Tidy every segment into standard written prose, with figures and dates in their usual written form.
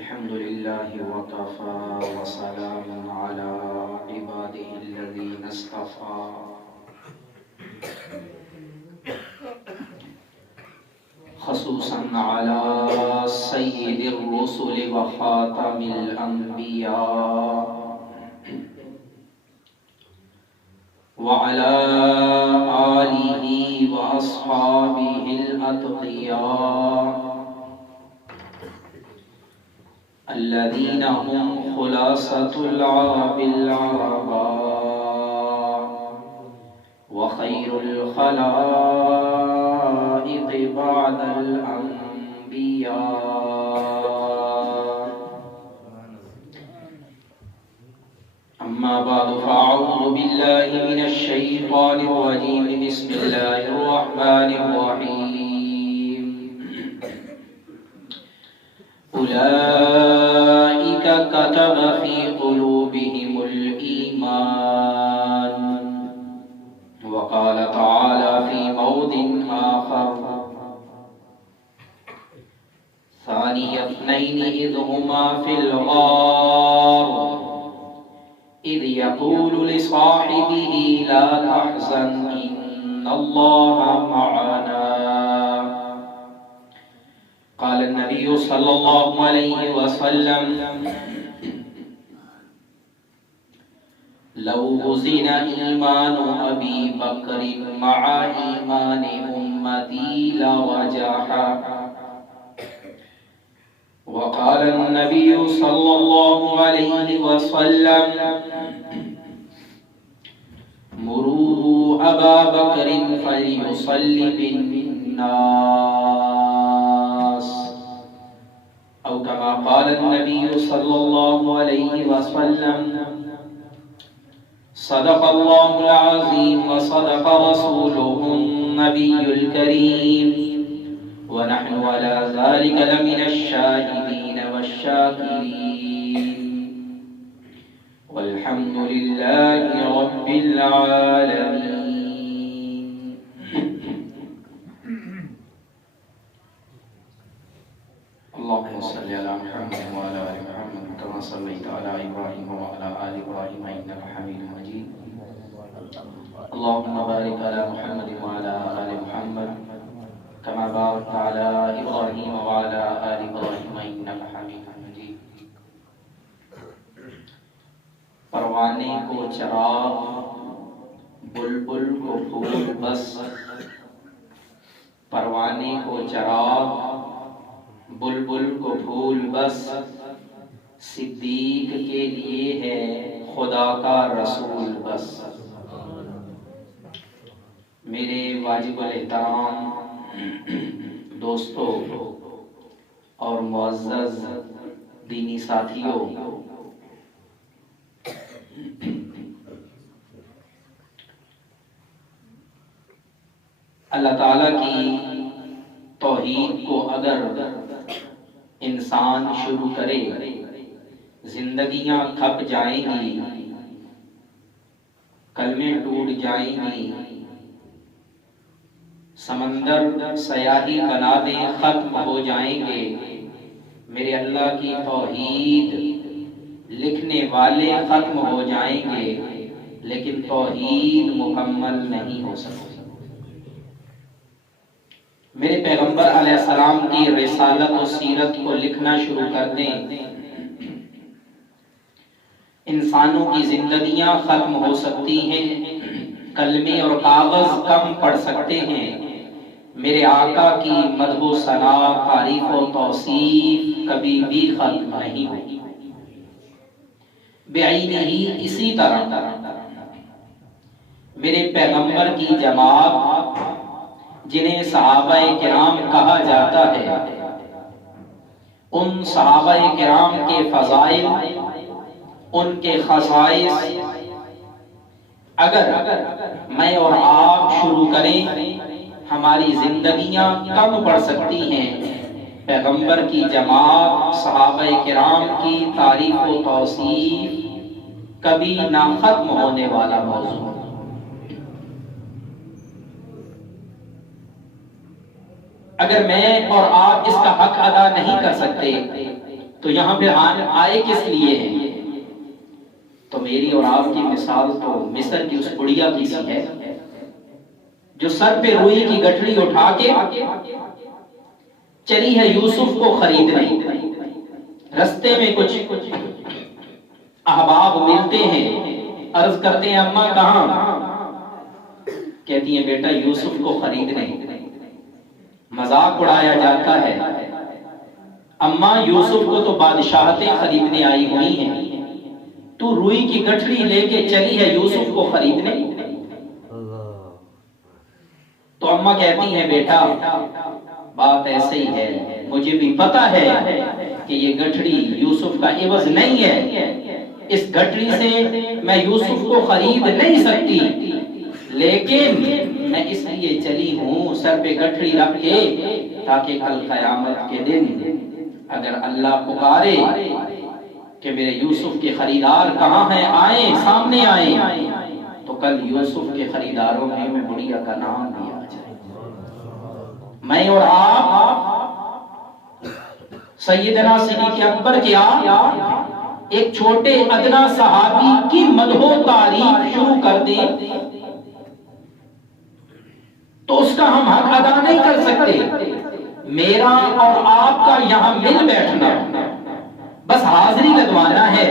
الحمد لله وكفى وسلام على عباده الذين اصطفى خصوصا على سيد الرسل وخاتم الأنبياء وعلى آله وأصحابه الأتقياء الذين هم خلاصة العرب العرباء وخير الخلائق بعد الأنبياء. أما بعد فأعوذ بالله من الشيطان الرجيم. بسم الله الرحمن الرحيم. أولئك كتب في قلوبهم الإيمان. وقال تعالى في موضع آخر: ثاني اثنين إذ هما في الغار إذ يقول لصاحبه لا تحزن إن الله معنا. قال النبي صلى الله عليه وسلم: لو وزن إيمان أبي بكر مع إيمان أمتي لوجح. وقال النبي صلى الله عليه وسلم: مروا أبا بكر فليصلي بالناس، أو كما قال النبي صلى الله عليه وسلم: صدق الله العظيم وصدق رسوله النبي الكريم، ونحن على ذلك لمن الشاهدين والشاكرين، والحمد لله رب العالمين. اللهم صل على محمد وعلى آل محمد كما صليت على إبراهيم وعلى آل إبراهيم إنك حميد مجيد. اللهم بارك على محمد وعلى آل محمد كما باركت على إبراهيم وعلى آل إبراهيم إنك حميد مجيد. پروانے کو چراغ، بلبل کو پھول بس. پروانے کو چراغ، بلبل کو پھول بس. صدیق کے لیے ہے خدا کا رسول بس. میرے واجب الاحترام دوستو اور معزز دینی ساتھیوں، اللہ تعالیٰ کی توحید کو اگر انسان شروع کرے، زندگیاں کھپ جائیں گی، کلمیں ٹوٹ جائیں گی، سمندر سیاہی بنا دیں ختم ہو جائیں گے. میرے اللہ کی توحید لکھنے والے ختم ہو جائیں گے، لیکن توحید مکمل نہیں ہو سکتی. میرے پیغمبر علیہ السلام کی رسالت و سیرت کو لکھنا شروع کر دیں، انسانوں کی زندگیاں ختم ہو سکتی ہیں، کلمے اور کاغذ کم پڑ سکتے ہیں، میرے آقا کی مدح و ثنا، تعریف و توصیف کبھی بھی ختم نہیں ہوگی. بعینہ ہی اسی طرح میرے پیغمبر کی جماعت جنہیں صحابہ کرام کہا جاتا ہے، ان صحابہ کرام کے فضائل، ان کے خصائص اگر میں اور آپ شروع کریں، ہماری زندگیاں کم پڑ سکتی ہیں. پیغمبر کی جماعت، صحابہ کرام کی تعریف و توصیف کبھی نہ ختم ہونے والا موضوع. اگر میں اور آپ اس کا حق ادا نہیں کر سکتے تو یہاں پہ آئے کس لیے ہیں؟ تو میری اور آپ کی مثال تو مصر کی اس بڑھیا کی سی ہے جو سر پہ روئی کی گٹھڑی اٹھا کے چلی ہے یوسف کو خریدنے. رستے میں کچھ احباب ملتے ہیں، عرض کرتے ہیں اماں کہاں؟ کہتی ہیں بیٹا یوسف کو خریدنے. مذاق اڑایا جاتا ہے، اماں یوسف کو تو بادشاہتیں خریدنے آئی ہوئی ہیں، تو روئی کی گٹھڑی لے کے چلی ہے یوسف کو خریدنے. تو اماں کہتی ہیں بیٹا بات ایسے ہی ہے، مجھے بھی پتا ہے کہ یہ گٹھڑی یوسف کا عوض نہیں ہے، اس گٹھڑی سے میں یوسف کو خرید نہیں سکتی، لیکن میں اس لیے چلی ہوں سر پہ گٹھڑی رکھ کے تاکہ کل قیامت کے دن اگر اللہ پکارے کہ میرے یوسف کے خریدار کہاں ہیں، آئیں سامنے آئیں، تو کل یوسف کے خریداروں میں بڑھیا کا نام بھی آ جائے. میں اور آپ سیدنا صدیق اکبر کیا ایک چھوٹے ادنا صحابی کی مدح و تعریف شروع کر دیں تو اس کا ہم حق ادا نہیں کر سکتے. میرا اور آپ کا یہاں مل بیٹھنا، بس حاضری لگوانا ہے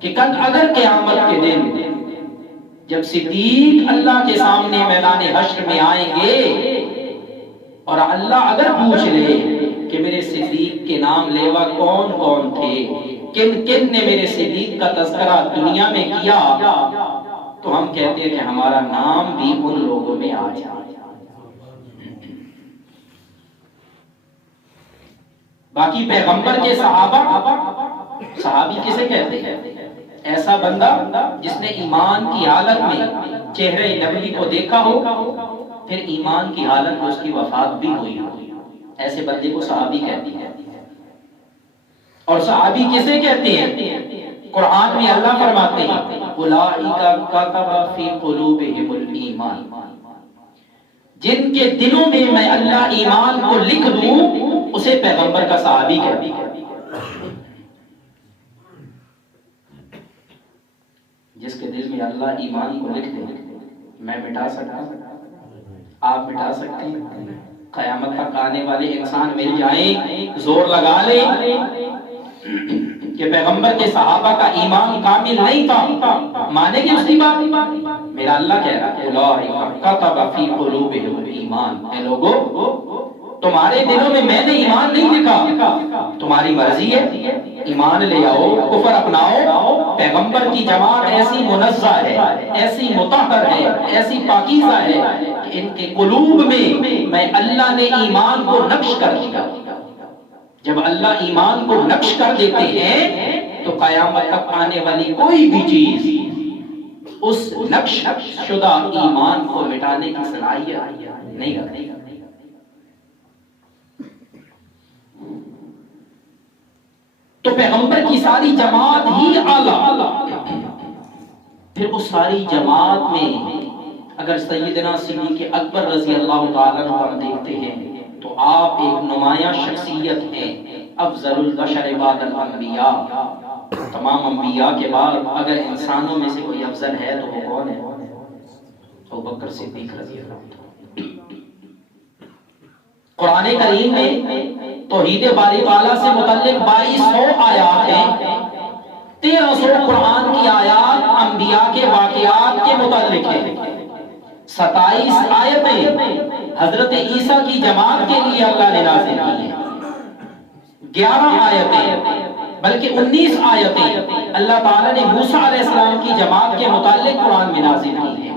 کہ کل اگر قیامت کے دن جب صدیق اللہ کے سامنے میدان حشر میں آئیں گے اور اللہ اگر پوچھ لے کہ میرے صدیق کے نام لیوا کون کون تھے، کن کن نے میرے صدیق کا تذکرہ دنیا میں کیا، تو ہم کہتے ہیں کہ ہمارا نام بھی ان لوگوں میں آ جائے. باقی پیغمبر کے صحابی کسے کہتے ہیں؟ ایسا بندہ جس نے ایمان کی حالت میں چہرے نبی کو دیکھا ہو، پھر ایمان کی حالت میں اس کی وفات بھی ہوئی ہو، ایسے بندے کو صحابی کہتے ہیں. اور صحابی کسے کہتے ہیں؟ قرآن میں اللہ فرماتے ہیں اولئک کتب فی قلوبہم الایمان، جن کے دلوں میں میں اللہ ایمان کو لکھ دوں اسے پیغمبر کا صحابی کہتے ہیں. جس کے دل میں اللہ ایمان کو لکھ دے، میں مٹا سکتا ہوں، آپ مٹا سکتے ہیں. قیامت تک آنے والے انسان مل جائیں، زور لگا لیں کہ پیغمبر کے صحابہ کا ایمان کامل نہیں تھا، مانے گی اس کی بات؟ میرا اللہ کہہ رہا ہے اولئک کتب فی قلوبہم الایمان، اے لوگو تمہارے دلوں میں میں نے ایمان نہیں لکھا، تمہاری مرضی ہے، ایمان لے آؤ، کفر اپناؤ. پیغمبر کی جماعت ایسی منزہ ہے، ایسی مطہر ہے، ایسی پاکیزہ ہے کہ ان کے قلوب میں اللہ نے ایمان کو نقش کر دیا. جب اللہ ایمان کو نقش کر دیتے ہیں تو قیامت تک آنے والی کوئی بھی چیز اس نقش شدہ ایمان کو مٹانے کی صلاحیت نہیں رکھتی. تو پیغمبر کی ساری جماعت ہی اعلیٰ، پھر اس ساری جماعت میں اگر سیدنا صدیق اکبر رضی اللہ تعالیٰ عنہ ہم دیکھتے ہیں تو آپ ایک نمایاں شخصیت ہیں، افضل البشر بعد الانبیاء. تمام انبیاء کے بعد اگر انسانوں میں سے کوئی افضل ہے تو وہ کون ہے؟ ابوبکر صدیق رضی اللہ عنہ. قرآن کریم میں توحید باری تعالیٰ سے متعلق 2200 آیات ہیں، 1300 قرآن کی آیات انبیاء کے واقعات کے متعلق ہیں، 27 آیتیں حضرت عیسیٰ کی جماعت کے لیے اللہ نے نازل کی ہیں، 11 آیتیں بلکہ 19 آیتیں اللہ تعالیٰ نے موسیٰ علیہ السلام کی جماعت کے متعلق قرآن میں نازل کی ہیں،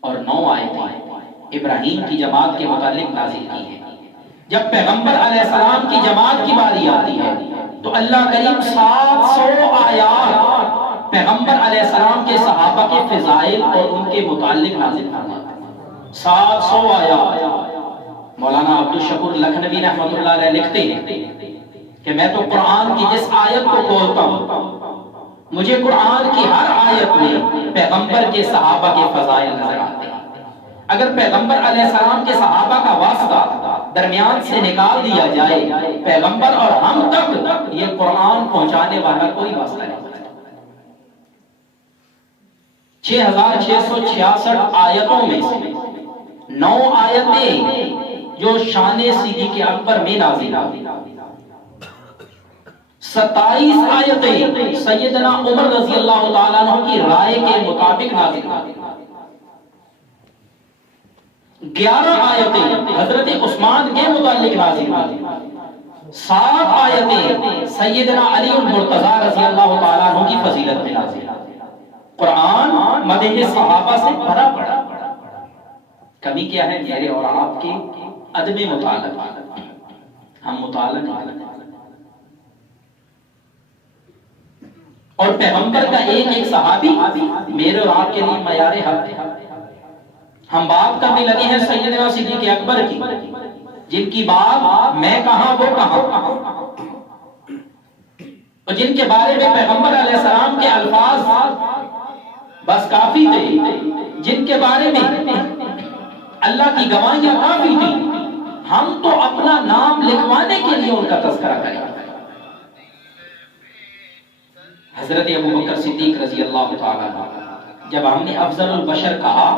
اور 9 آیتیں ابراہیم کی جماعت کے متعلق نازل کی ہیں. جب پیغمبر علیہ السلام کی جماعت کی باری آتی ہے تو اللہ کریم 700 آیات پیغمبر علیہ السلام کے صحابہ کے فضائل اور ان کے متعلق نازل فرماتا ہے. 700 آیات. مولانا عبدالشکور لکھنوی رحمۃ اللہ علیہ لکھتے ہیں کہ میں تو قرآن کی جس آیت کو کھولتا ہوں مجھے قرآن کی ہر آیت میں پیغمبر کے صحابہ کے فضائل نظر آتے ہیں. اگر پیغمبر علیہ السلام کے صحابہ کا واسطہ درمیان سے نکال دیا جائے، پیغمبر اور ہم تک یہ قرآن پہنچانے والا کوئی واسطہ نہیں۔ 6666 آیتوں میں سے 9 آیتیں جو شان صدیق اکبر میں نازل ہوئی، 27 آیتیں سیدنا عمر رضی اللہ تعالیٰ عنہ کی رائے کے مطابق نازل ہوئی، 11 آیتیں حضرت عثمان کے متعلق نازل ہوئی، 7 آیتیں سیدنا علی المرتضی رضی اللہ تعالیٰ عنہ کی فضیلت میں نازل ہوئی۔ قرآن مدح صحابہ سے بھرا پڑا۔ کمی کیا ہے میرے اور آپ کے؟ عدم مطالعہ، ہم مطالعہ نہیں کرتے۔ اور پیغمبر کا ایک ایک صحابی میرے اور آپ کے لیے معیار حق ہے۔ ہم بات کرنے لگے ہیں سیدنا صدیق اکبر کی، جن کی بات میں کہاں وہ کہاں، اور جن کے بارے میں پیغمبر علیہ السلام کے الفاظ بس کافی تھے، جن کے بارے میں اللہ کی گواہیاں کافی تھی، ہم تو اپنا نام لکھوانے کے لیے ان کا تذکرہ کریں۔ حضرت ابو بکر صدیق رضی اللہ تعالیٰ عنہ، جب ہم نے افضل البشر کہا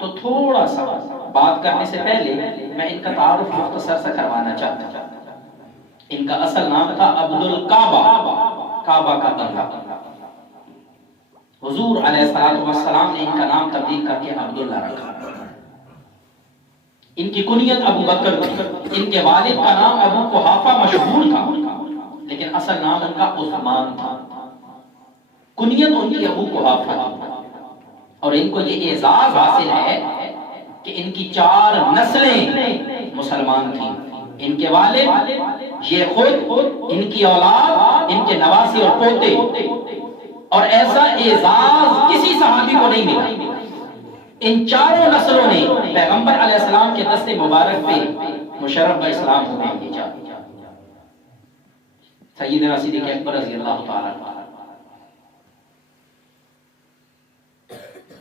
تو تھوڑا سا بات کرنے سے پہلے میں ان کا تعارف مختصر سا کروانا چاہتا ہوں۔ ان کا اصل نام تھا عبد الکعبہ، کعبہ کا اللہ۔ حضور علیہ السلام نے ان کا نام تبدیل کر کے عبداللہ رکھا۔ ان کی کنیت ابو بکر تھی، ان کے والد کا نام ابو قحافہ مشہور تھا، لیکن اصل نام ان کا عثمان تھا، کنیت ان کی ابو قحافہ تھی۔ اور ان کو یہ اعزاز حاصل ہے کہ ان کی 4 نسلیں مسلمان تھیں، ان کے والد، یہ خود، ان کی اولاد، ان کے نواسی اور پوتے، اور ایسا اعزاز کسی صحابی کو نہیں ملا۔ ان 4 نسلوں نے پیغمبر علیہ السلام کے دست مبارک پہ مشرف با اسلام ہوئے ہیں۔ سیدنا صدیق اکبر رضی اللہ تعالیٰ عنہ،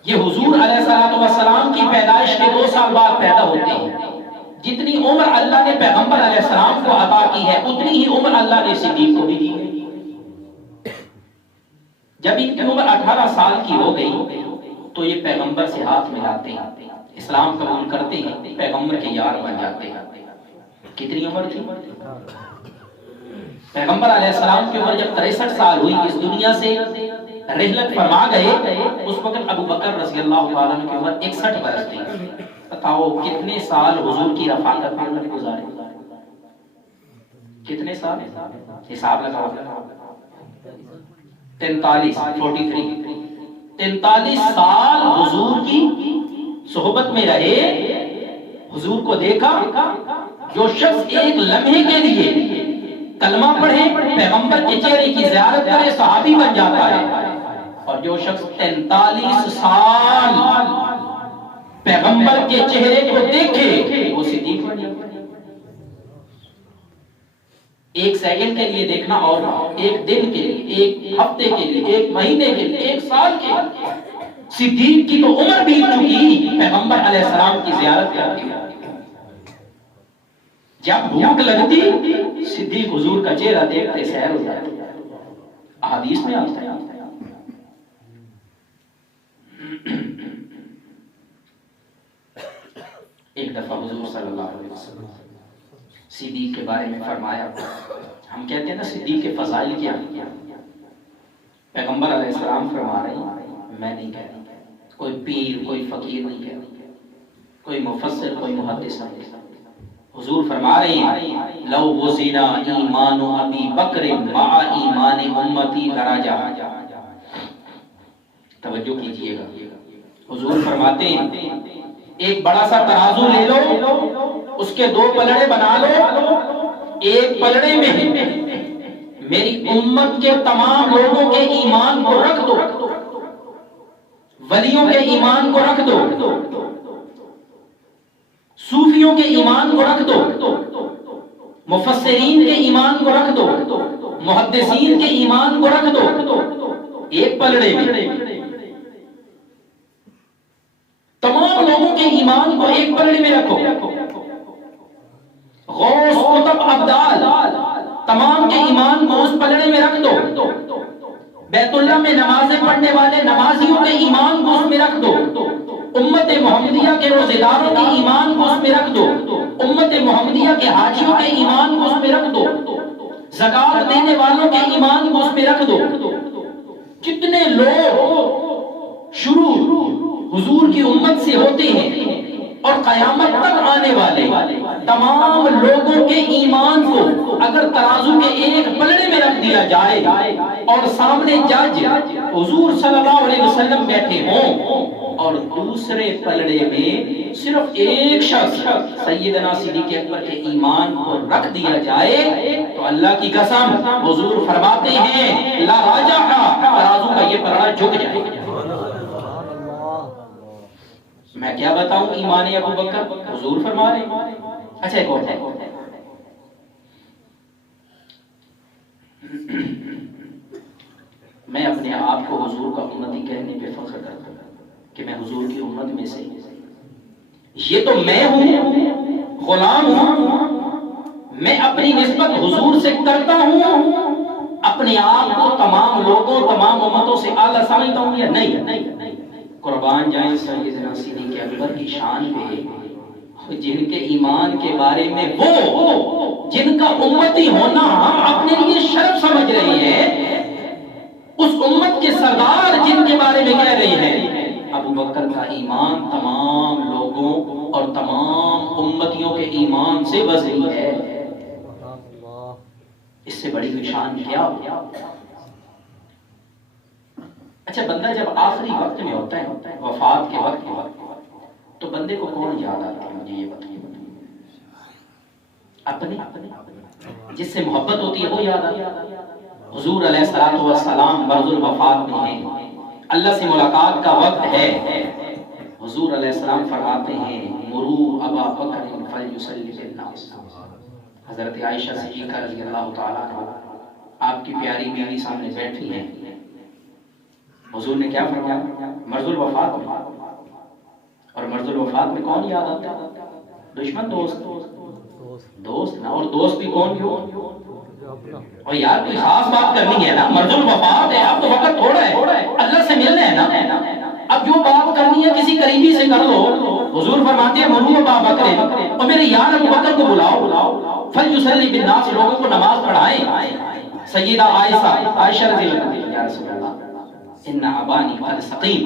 یہ حضور علیہ السلام کی پیدائش کے 2 سال بعد پیدا ہوتے ہیں۔ جتنی عمر اللہ نے پیغمبر علیہ السلام کو عطا کی ہے، اتنی ہی عمر اللہ نے صدیق کو بھی دی ہے۔ جب ان کی عمر 18 سال کی ہو گئی تو یہ پیغمبر سے ہاتھ ملاتے ہیں، اسلام قبول کرتے ہیں، پیغمبر کے یار بن جاتے ہیں۔ کتنی عمر تھی؟ پیغمبر علیہ السلام کی عمر جب 63 سال ہوئی، اس دنیا سے رحلت فرما گئے، اس وقت ابو بکر رضی اللہ تعالیٰ عنہ کی عمر 61 برس تھی۔ بتاؤ کتنے سال حضور کی رفاقت میں انہوں نے گزارے؟ کتنے سال؟ حساب لگاؤ۔ 43 سال حضور کی صحبت میں رہے، حضور کو دیکھا۔ جو شخص ایک لمحے کے لیے کلمہ پڑھے، پیغمبر کے چہرے کی زیارت کرے، صحابی بن جاتا ہے۔ اور جو شخص 43 سال پیغمبر کے چہرے کو دیکھے، وہ صدیق بن جاتا ہے۔ ایک سیکنڈ کے لیے دیکھنا اور ایک دن کے لیے، ایک ہفتے کے لیے، ایک مہینے کے لیے، ایک سال کے لیے۔ صدیق کی تو عمر بیت چکی، پیغمبر علیہ السلام کی زیارت کرتی ہے۔ جب بھوک لگتی، صدیق حضور کا چہرہ دیکھتے سیر ہو جاتے۔ احادیث میں آتا ہے۔ ایک دفعہ حضور صلی اللہ علیہ وسلم صدیق کے بارے میں فرمایا۔ ہم کہتے ہیں نا صدیق کے فضائل کیا ہیں؟ پیغمبر علیہ السلام فرما رہے ہیں، میں نہیں کہہ رہا، کوئی پیر، کوئی فقیر نہیں کہہ رہا، کوئی مفسر، کوئی محدث نہیں۔ حضور فرما رہے ہیں، لو وزنا ایمان ابی بکر مع ایمان امتی لرجع۔ توجہ کیجئے گا، حضور فرماتے ہیں ایک بڑا سا ترازو لے لو، اس کے 2 پلڑے بنا لو، ایک پلڑے میں میری امت کے تمام لوگوں کے ایمان کو رکھ دو، ولیوں کے ایمان کو رکھ دو، صوفیوں کے ایمان کو رکھ دو، مفسرین کے ایمان کو رکھ دو، محدثین کے ایمان کو رکھ دو، ایک پلڑے میں تمام لوگوں کے ایمان کو ایک پلڑے میں رکھو۔ ابدال، تمام کے ایمان کو اس پلڑے میں رکھ دو۔ بیت اللہ میں نمازیں پڑھنے والے نمازیوں کے ایمان کو اس میں رکھ دو۔ امت محمدیہ کے روزے داروں کے ایمان کو اس میں رکھ دو۔ امت محمدیہ کے حاجیوں کے ایمان کو اس میں رکھ دو۔ زکات دینے والوں کے ایمان کو اس میں رکھ دو۔ کتنے لوگ شروع حضور کی امت سے ہوتے ہیں اور قیامت تک آنے والے تمام لوگوں کے ایمان کو اگر ترازو کے ایک پلڑے میں رکھ دیا جائے اور سامنے جج حضور صلی اللہ علیہ وسلم بیٹھے ہوں اور دوسرے پلڑے میں صرف ایک شخص سیدنا صدیق اکبر کے ایمان کو رکھ دیا جائے تو اللہ کی قسم حضور فرماتے ہیں لا راجع ترازو کا یہ پلڑا جھک جائے۔ میں کیا بتاؤں ایمان ابو بکر، حضور فرما رہے ہیں۔ اچھا ایک اور ہے، میں اپنے آپ کو حضور کا امتی کہنے پہ فخر کرتا ہوں کہ میں حضور کی امت میں سے، یہ تو میں ہوں، غلام ہوں، میں اپنی نسبت حضور سے کرتا ہوں، اپنے آپ کو تمام لوگوں تمام امتوں سے اعلیٰ سمجھتا ہوں یا نہیں؟ قربان جائیں سیدنا صدیق اکبر کی شان پہ، جن کے ایمان کے بارے میں وہ جن کا امتی ہونا ہم اپنے لیے شرف سمجھ رہے ہیں، اس امت کے سردار جن کے بارے میں کہہ رہے ہیں، ابو بکر کا ایمان تمام لوگوں اور تمام امتیوں کے ایمان سے وسیع ہے۔ اس سے بڑی نشان کیا ہو؟ اچھا بندہ جب آخری وقت میں ہوتا ہے، وفات کے وقت، تو بندے کو کون یاد آتا ہے؟ مجھے یہ بتائیے۔ اپنے جس سے محبت ہوتی ہے وہ یاد آتا ہے۔ حضور علیہ الصلوۃ والسلام مرض الوفات میں ہیں، اللہ سے ملاقات کا وقت ہے، حضور علیہ السلام فرماتے ہیں مروا ابا بکر فلیصلی بالناس۔ حضرت عائشہ صدیقہ رضی اللہ تعالیٰ عنہا آپ کی پیاری بیوی سامنے بیٹھی ہیں، حضور نے کیا فرمایا؟ مرض الوفات میں، اور مرض الوفات میں کون یاد آتا ہے؟ دشمن، دوست نہ، اور دوست بھی کون ہو؟ اور یار کوئی خاص بات کرنی ہے نا، مرض الوفات ہے، اب تو وقت تھوڑا ہے، اللہ سے ملنا ہے نا، اب جو بات کرنی ہے کسی قریبی سے کر لو۔ حضور فرماتے ہیں مروا ابا بکر، اور میرے یار ابو بکر کو بلاؤ، فلیصلی بالناس، لوگوں کو نماز پڑھائیں۔ سیدہ عائشہ رضی اللہ عنہا، یا رسول اللہ ان ابانی قد سقیم،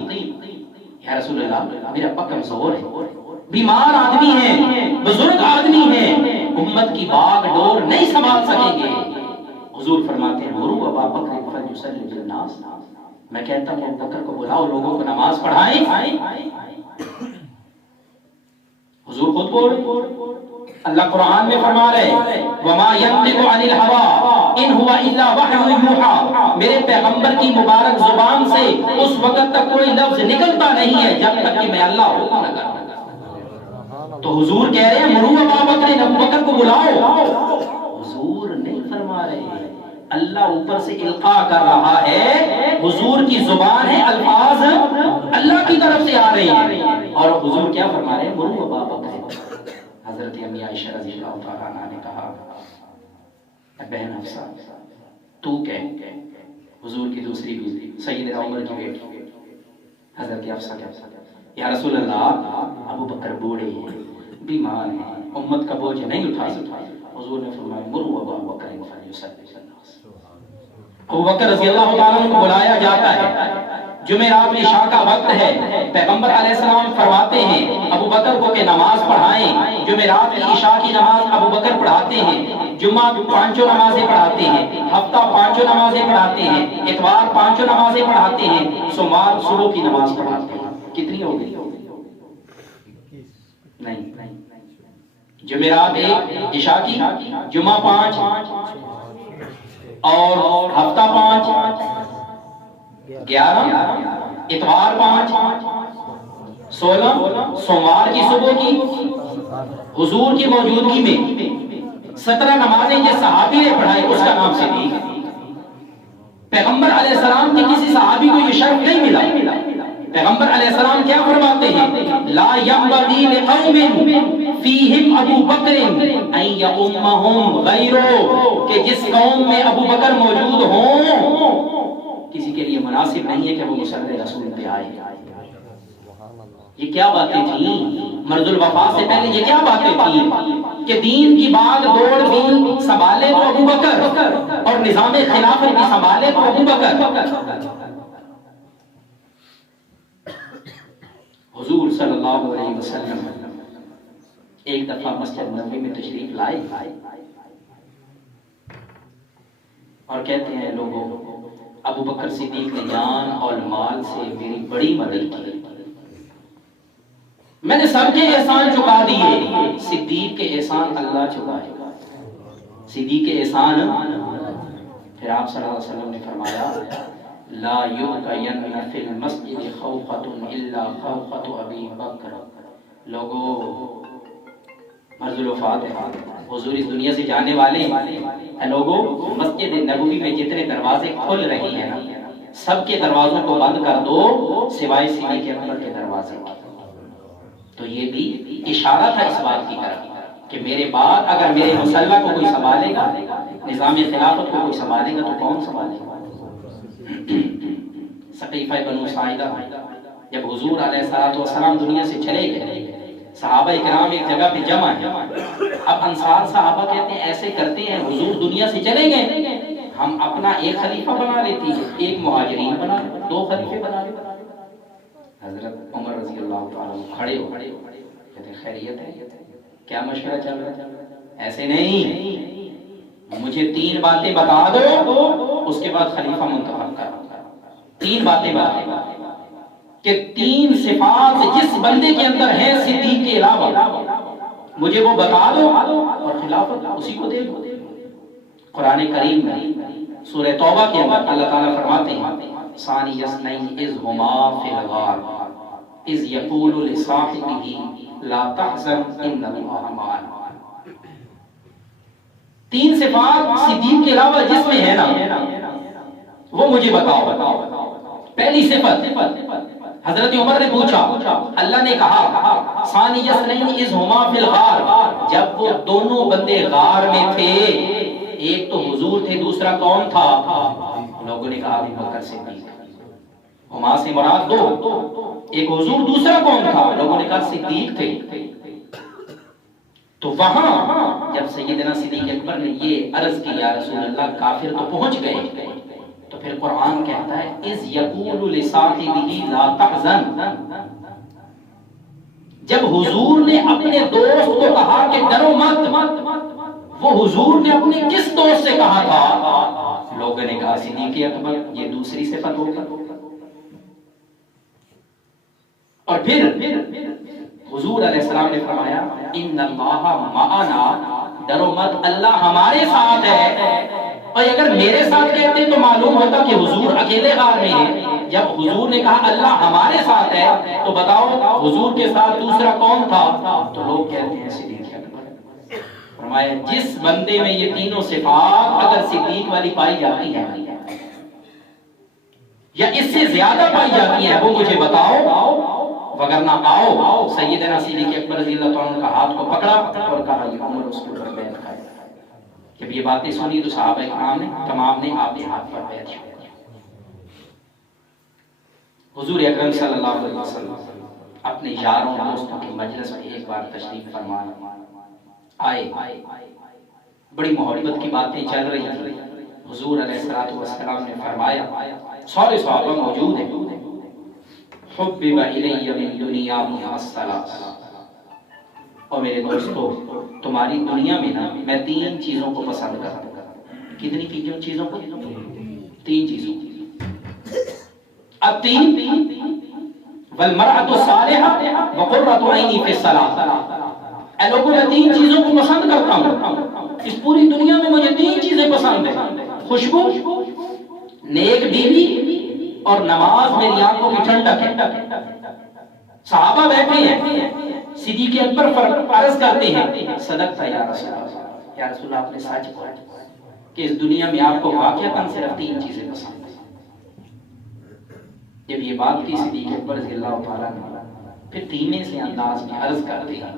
یا رسول اللہ میرا ابا کمزور ہے، بیمار آدمی ہے، بزرگ آدمی ہے، امت کی باغ ڈور نہیں سنبھال سکیں گے۔ حضور فرماتے ہیں مروا ابا بکر فلیصلی بالناس، میں کہتا ہوں ابو بکر کو بلاؤ، لوگوں کو نماز پڑھائیں۔ حضور خود بول، اللہ قرآن میں فرما رہے وما ينطق عن الهوى ان هو الا وحی یوحى، میرے پیغمبر کی مبارک زبان سے اس وقت تک کوئی لفظ نکلتا نہیں ہے جب تک کہ میں اللہ حکم نہ کرتا۔ تو حضور کہہ رہے ہیں مروا ابا بکر، ابو بکر کو بلاؤ۔ حضور نہیں فرما رہے، اللہ اوپر سے القاء کر رہا ہے، حضور کی زبان ہے، الفاظ اللہ کی طرف سے آ رہے ہیں، اور حضور کیا فرما رہے ہیں؟ مروا ابا بکر۔ حضرت امی عائشہ رضی اللہ تعالیٰ عنہ نے کہا بہن حفصہ تو کہہ، حضور کی دوسری بیوی سیدنا عمر کی بیٹی حضرت حفصہ یا رسول اللہ ابو بکر بوڑھے ہیں، بیمار ہیں، امت کا بوجھ نہیں اٹھا سکتا۔ حضور نے فرمایا مروا ابا بکر فلیصلی بالناس۔ ابو بکر رضی اللہ تعالیٰ عنہ کو بلایا جاتا ہے، جمعرات عشاء کا وقت ہے، پیغمبر علیہ السلام فرماتے ہیں ابو بکر کو کہ نماز پڑھائیں۔ جمعرات عشاء کی نماز ابو بکر پڑھاتے ہیں، جمعہ پانچوں نمازیں پڑھاتے ہیں، ہفتہ پانچوں نمازیں پڑھاتے ہیں، اتوار پانچوں نمازیں پڑھاتے ہیں، سوموار صبح کی نماز پڑھاتے ہیں۔ کتنی ہو گئی؟ نہیں، جمعرات ایک، عشاء کی، جمعہ 5 اور ہفتہ 5، 11، اتوار 5، 16، سوموار کی صبح کی، حضور کی موجودگی میں 17 نمازیں یہ صحابی نے پڑھائی، اس کا نام صدیق ہے۔ پیغمبر علیہ السلام کے کسی صحابی کو یہ شرف نہیں ملا۔ پیغمبر علیہ السلام کیا فرماتے ہیں؟ لا ينبغي لقوم فیہم ابو بکر ان یؤمہم غیرو، کہ جس قوم میں ابو بکر موجود ہوں کسی کے لیے مناسب نہیں ہے کہ وہ مصلی رسول پہ آئے۔ یہ کیا باتیں تھیں مرض الوفا سے پہلے؟ یہ کیا باتیں تھیں کہ دین کی بات دوڑ بھی سنبھالے تو ابو بکر اور نظام خلافت بھی سنبھالے تو ابو بکر۔ حضور صلی اللہ علیہ وسلم ایک دفعہ مسجد نبوی میں تشریف لائے اور کہتے ہیں لوگوں ابو بکر صدیق نے جان اور مال سے میری بڑی مدد کی، میں نے سب کے احسان چکا دیے، صدیق کے احسان اللہ چکائے گا، صدیق کے احسان۔ پھر آپ صلی اللہ علیہ وسلم نے فرمایا لا یبقین فی المسجد خوخۃ الا خوخۃ ابی بکر۔ لوگوں مرض الوفات ہے، حضور اس دنیا سے جانے والے ہیں، لوگوں مسجد نبوی میں جتنے دروازے کھل رہے ہیں نا سب کے دروازوں کو بند کر دو سوائے صدیق کے اکبر کے دروازے۔ تو یہ بھی اشارہ تھا اس بات کی طرف کہ میرے بعد اگر میرے مسلح کو کوئی سنبھالے گا، نظام خلافت کو کوئی سنبھالے گا تو کون سنبھالے گا؟ سقیفہ بنو ساعدہ جب حضور علیہ السلام دنیا سے چلے گئے، صحابہ کرام ایک جگہ پہ جمع ہیں، اب انصار صحابہ کہتے ہیں ایسے کرتے ہیں حضور دنیا سے چلے گئے، ہم اپنا ایک خلیفہ بنا لیتے ہیں، ایک مہاجرین بنا لیتے، دو خلیفے بنا لیتے۔ حضرت عمر رضی اللہ تعالیٰ کھڑے ہو کہتے ہیں خیریت ہے، کیا مشورہ چل رہا ہے؟ ایسے نہیں، مجھے تین باتیں بتا دو اس کے بعد خلیفہ منتخب کرو۔ تین باتیں بتا کہ تین صفات جس بندے کے اندر ہیں صدیق کے علاوہ مجھے وہ بتا دو اور خلافت اسی کو دے دو۔ قرآن کریم میں سورہ توبہ کے اندر اللہ تعالیٰ فرماتے ہیں ثانی اثنین اذ ہما فی الغار اذ یقول لصاحبہ لا تحزن ان اللہ معنا۔ تین صفات صدیق کے علاوہ جس میں ہے نا وہ مجھے بتاؤ۔ پہلی صفت حضرت عمر نے پوچھا، اللہ نے کہا ثانی اثنین اذ ہما فی الغار، جب وہ دونوں بندے غار میں تھے، ایک تو حضور تھے دوسرا کون تھا؟ لوگوں نے کہا ابو بکر صدیق۔ ہما سے مراد دو، ایک حضور دوسرا کون تھا؟ لوگوں نے کہا صدیق تھے۔ تو وہاں جب سیدنا صدیق اکبر نے یہ عرض کی یا رسول اللہ کافر تو پہنچ گئے، تو پھر قرآن کہتا ہے اذ یقول لصاحبہ لا تحزن، جب حضور نے اپنے دوست کو کہا کہ ڈرو مت، وہ حضور نے اپنے کس دوست سے کہا تھا؟ لوگوں نے کہا صدیق اکبر، یہ دوسری صفت ہوگی۔ اور پھر حضور علیہ السلام نے فرمایا ان اللہ معنا، ڈرو مت اللہ ہمارے ساتھ ہے۔ اور اگر میرے ساتھ کہتے تو معلوم ہوتا کہ حضور اکیلے غار میں ہیں، جب حضور نے کہا اللہ ہمارے ساتھ ہے تو بتاؤ حضور کے ساتھ دوسرا کون تھا؟ تو لوگ کہتے ہیں صدیق اکبر۔ فرمایا جس بندے میں یہ تینوں صفات اگر صدیق والی پائی جاتی ہے یا اس سے زیادہ پائی جاتی ہے وہ مجھے بتاؤ، وگرنہ آؤ۔ سیدنا صدیق اکبر رضی اللہ عنہ کا ہاتھ کو پکڑا اور کہا یہ عمر اس کو پر بیعت کھائے۔ جب یہ باتیں سنی تو صحابہ کرام نے تمام نے آپ کے ہاتھ پر بیعت کیا۔ حضور اکرم صلی اللہ علیہ وسلم اپنے یاروں دوستوں کے مجلس میں ایک بار تشریف فرما آئے، بڑی محبت کی باتیں چل رہی تھیں۔ حضور علیہ السلام نے فرمایا، سارے صحابہ موجود ہیں، حبب الی من دنیاکم الثلاث، اور میرے دوستو تمہاری دنیا میں نا میں تین چیزوں کو پسند کرتا ہوں۔ کتنی چیزوں کو؟ تین چیزوں۔ التین والمرأة الصالحة وقرۃ عینی فی الصلاۃ۔ اے لوگوں میں تین چیزوں کو پسند کرتا ہوں، اس پوری دنیا میں مجھے تین چیزیں پسند ہیں، خوشبو، نیک بیوی اور نماز میری آنکھوں کی ٹھنڈک ہے۔ صحابہ بیٹھے ہیں، صدیق اکبر عرض کرتے ہیں صدقت یا رسول اللہ، یا رسول اللہ آپ نے سچ کہا کہ اس دنیا میں آپ کو واقعتاً صرف تین چیزیں پسند ہیں۔ جب یہ بات کی صدیق اکبر رضی اللہ تعالیٰ نے پھر دھیمے سے انداز میں عرض کرتے ہیں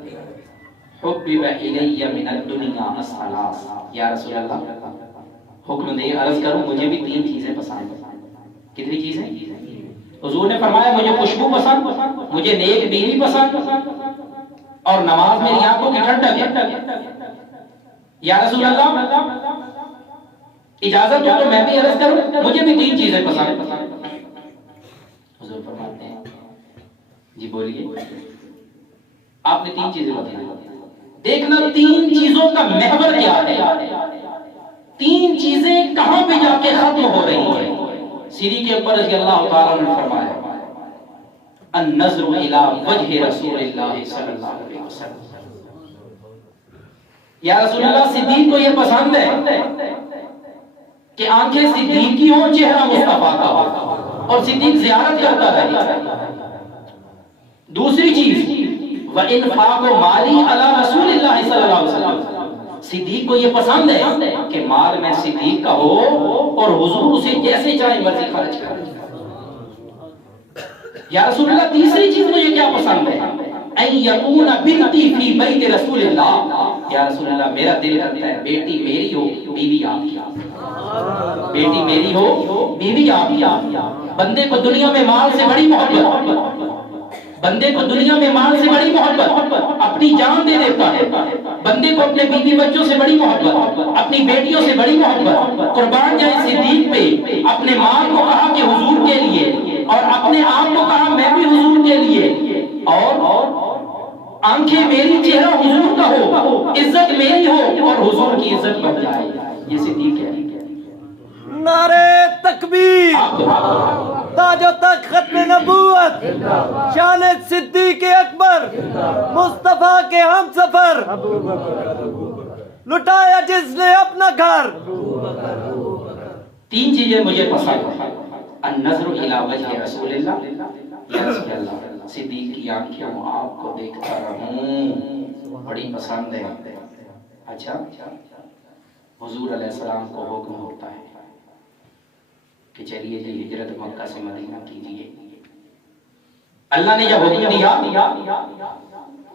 حبب الی من الدنیا الثلاث، یا رسول اللہ حکم دے عرض کروں مجھے بھی 3 چیزیں پسند ہیں۔ کتنی چیزیں؟ حضور نے فرمایا مجھے خوشبو پسند، مجھے نیک بیوی پسند، اور نماز میری آنکھوں کی ٹھنڈک ہے۔ یا رسول اللہ اجازت ہو تو میں بھی عرض کروں مجھے بھی 3 چیزیں پسند۔ حضور فرماتے ہیں جی بولیے، آپ نے 3 چیزیں بتائی، دیکھنا 3 چیزوں کا محور کیا ہے، 3 چیزیں کہاں پہ جا کے ختم ہو رہی ہیں۔ صدیق کے اوپر رضی اللہ تعالیٰ نے فرمایا النظر الی وجہ رسول اللہ صلی اللہ علیہ وسلم، یا رسول اللہ صدیق کو یہ پسند ہے کہ آنکھیں صدیق کی ہوں، چہرہ مصطفیٰ کا ہو، اور صدیق زیارت کرتا رہے۔ دوسری چیز وَإِنْفَاقُ مَالِي عَلَى رَسُولِ اللَّهِ صلی اللہ علیہ وسلم، صدیق کو یہ پسند ہے کہ مال میں صدیق کا ہو اور حضور اسے جیسے چاہے مرضی خرچ کرے۔ یا رسول اللہ تیسری چیز مجھے کیا پسند ہے، ان یکون بنتی فی بیت رسول اللہ، یا رسول اللہ میرا دل کرتا ہے بیٹی میری ہو بیوی آپ کی، بیٹی میری ہو بیوی آپ کی۔ بندے کو دنیا میں مال سے بڑی محبت، بندے کو دنیا میں مال سے بڑی محبت، اپنی جان دے دیتا ہے۔ بندے کو اپنے بیوی بچوں سے بڑی محبت، اپنی بیٹیوں سے بڑی محبت۔ قربان جائے صدیق پہ، اپنے مال کو کہا کہ حضور کے لیے، اور اپنے آپ کو کہا میں بھی حضور کے لیے، اور آنکھیں میری چہرہ حضور کا ہو، عزت میری ہو اور حضور کی عزت بڑھ جائے۔ یہ صدیق ہے۔ نعرہ تکبیر، تاج و تخت ختم نبوت، شان صدیق اکبر، مصطفیٰ کے ہم سفر، لٹایا جس نے اپنا گھر۔ 3 چیزیں مجھے پسند ہیں، النظر الی وجہ رسول اللہ، یا رسول اللہ صدیق کی آنکھوں آپ کو دیکھتا رہوں، بڑی پسند ہے۔ اچھا حضور علیہ السلام کو حکم ہوتا ہے کہ چلیے جی ہجرت مکہ سے مدینہ کیجیے۔ اللہ نے جب حکم دیا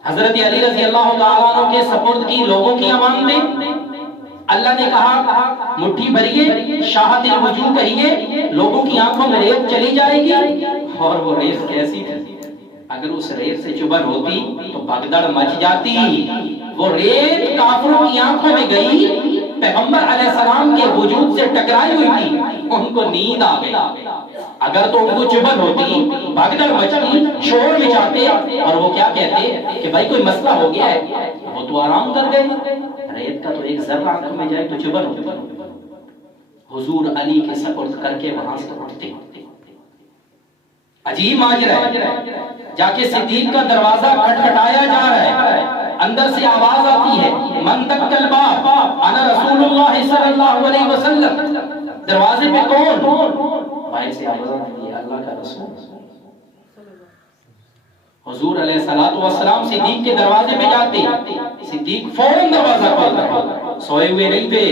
حضرت علی رضی اللہ تعالیٰ عنہ کے سپرد کی لوگوں کی امان میں، اللہ نے کہا مٹھی بھریے، شاہد الوجوہ کہیے، لوگوں کی آنکھوں میں ریت چلی جائے گی۔ اور وہ ریت کیسی تھی، اگر اس ریت سے چبھن ہوتی تو بھگدڑ مچ جاتی۔ وہ ریت کافروں کی آنکھوں میں گئی، پیغمبر علیہ السلام کے وجود سے ٹکرائی ہوئی تھی، ان کو نیند آ گئی۔ اگر تو ان کو چبھن ہوتی، بھگدڑ مچتی، شور مچاتے، اور وہ کیا کہتے کہ بھائی کوئی مسئلہ ہو گیا ہے، وہ تو آرام کر گئے۔ ریت کا تو ایک ذرہ آنکھ میں جائے تو چبھن ہوتی۔ حضور علی کے سپرد کر کے وہاں سے اٹھتے، عجیب ماجرا ہے، جا کے صدیق کا دروازہ کھٹکھٹایا جا رہا ہے، اندر سے آواز آتی ہے من دق الباب انا رسول اللہ صلی اللہ علیہ وسلم۔ دروازے پہ کون؟ باہر سے آواز آتی ہے اللہ کا رسول۔ حضور علیہ الصلوۃ والسلام صدیق کے دروازے پہ جاتے، صدیق فوراً دروازہ کھولتا ہے، سوئے ہوئے نہیں تھے،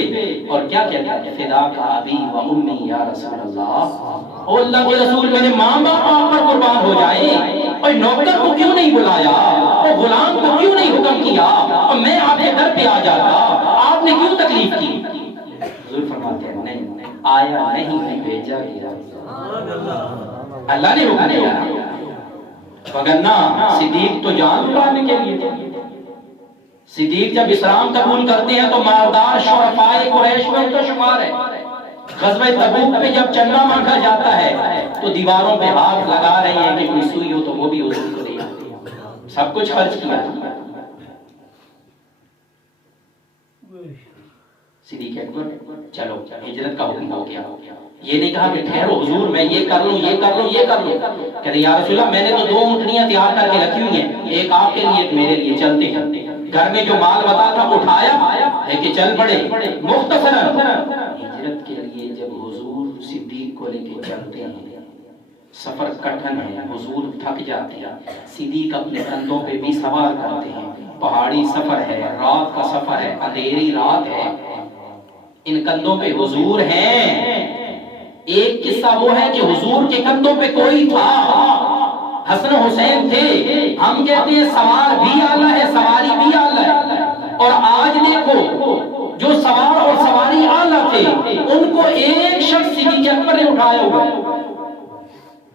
اور کیا کہتا ہے فداک ابی و امی یا رسول اللہ، او اللہ کے رسول میرے ماں باپ آپ پر قربان ہو جائے، اور نوکر کو کیوں نہیں بلایا، اور غلام کو کیوں نہیں حکم کیا، اور میں آپ کے در پہ آ جاتا، آپ نے کیوں تکلیف کی؟ حضور فرماتے ہیں نہیں، آیا نہیں بھیجا گیا، اللہ نے حکم دیا، وگرنہ صدیق تو جان چھڑانے کے لیے۔ صدیق جب اسلام قبول کرتے ہیں تو مالدار شرفاء قریش میں ان کا شمار ہے۔ غزوہ تبوک پہ جب چندہ مانگا جاتا ہے تو دیواروں پہ ہاتھ لگا رہے ہیں کہ کوئی سوئی ہو تو وہ بھی حضور کو دیا، سب کچھ خرچ کیا۔ صدیق اکبر چلو ہجرت کا حکم ہو گیا، یہ نہیں کہا کہ ٹھہرو حضور میں یہ کر لوں یہ کر لوں یہ کر لوں، کہتے یا رسول اللہ میں نے تو 2 اونٹنیاں تیار کر کے رکھی ہوئی ہیں، ایک آپ کے لیے ایک میرے لیے، چلتے ہیں۔ گھر میں جو مال بتا تھا اٹھایا ہے کہ چل پڑے مختصراً۔ ہجرت کے لیے جب حضور صدیق کو لے کے چلتے ہیں، سفر کٹھن ہے، حضور تھک جاتے ہیں، صدیق اپنے کندھوں پہ بھی سوار کرتے ہیں، پہاڑی سفر ہے، رات کا سفر ہے، اندھیری رات ہے، ان کندھوں پہ حضور ہیں۔ ایک قصہ وہ ہے کہ حضور کے کندھوں پہ کوئی تھا، حسن حسین تھے، ہم کہتے ہیں سوار بھی اعلیٰ ہے، سواری بھی اعلیٰ ہے۔ اور آج دیکھو جو سوار اور سواری اعلیٰ تھے ان کو ایک شخص صدیق اکبر نے اٹھایا ہوا ہے۔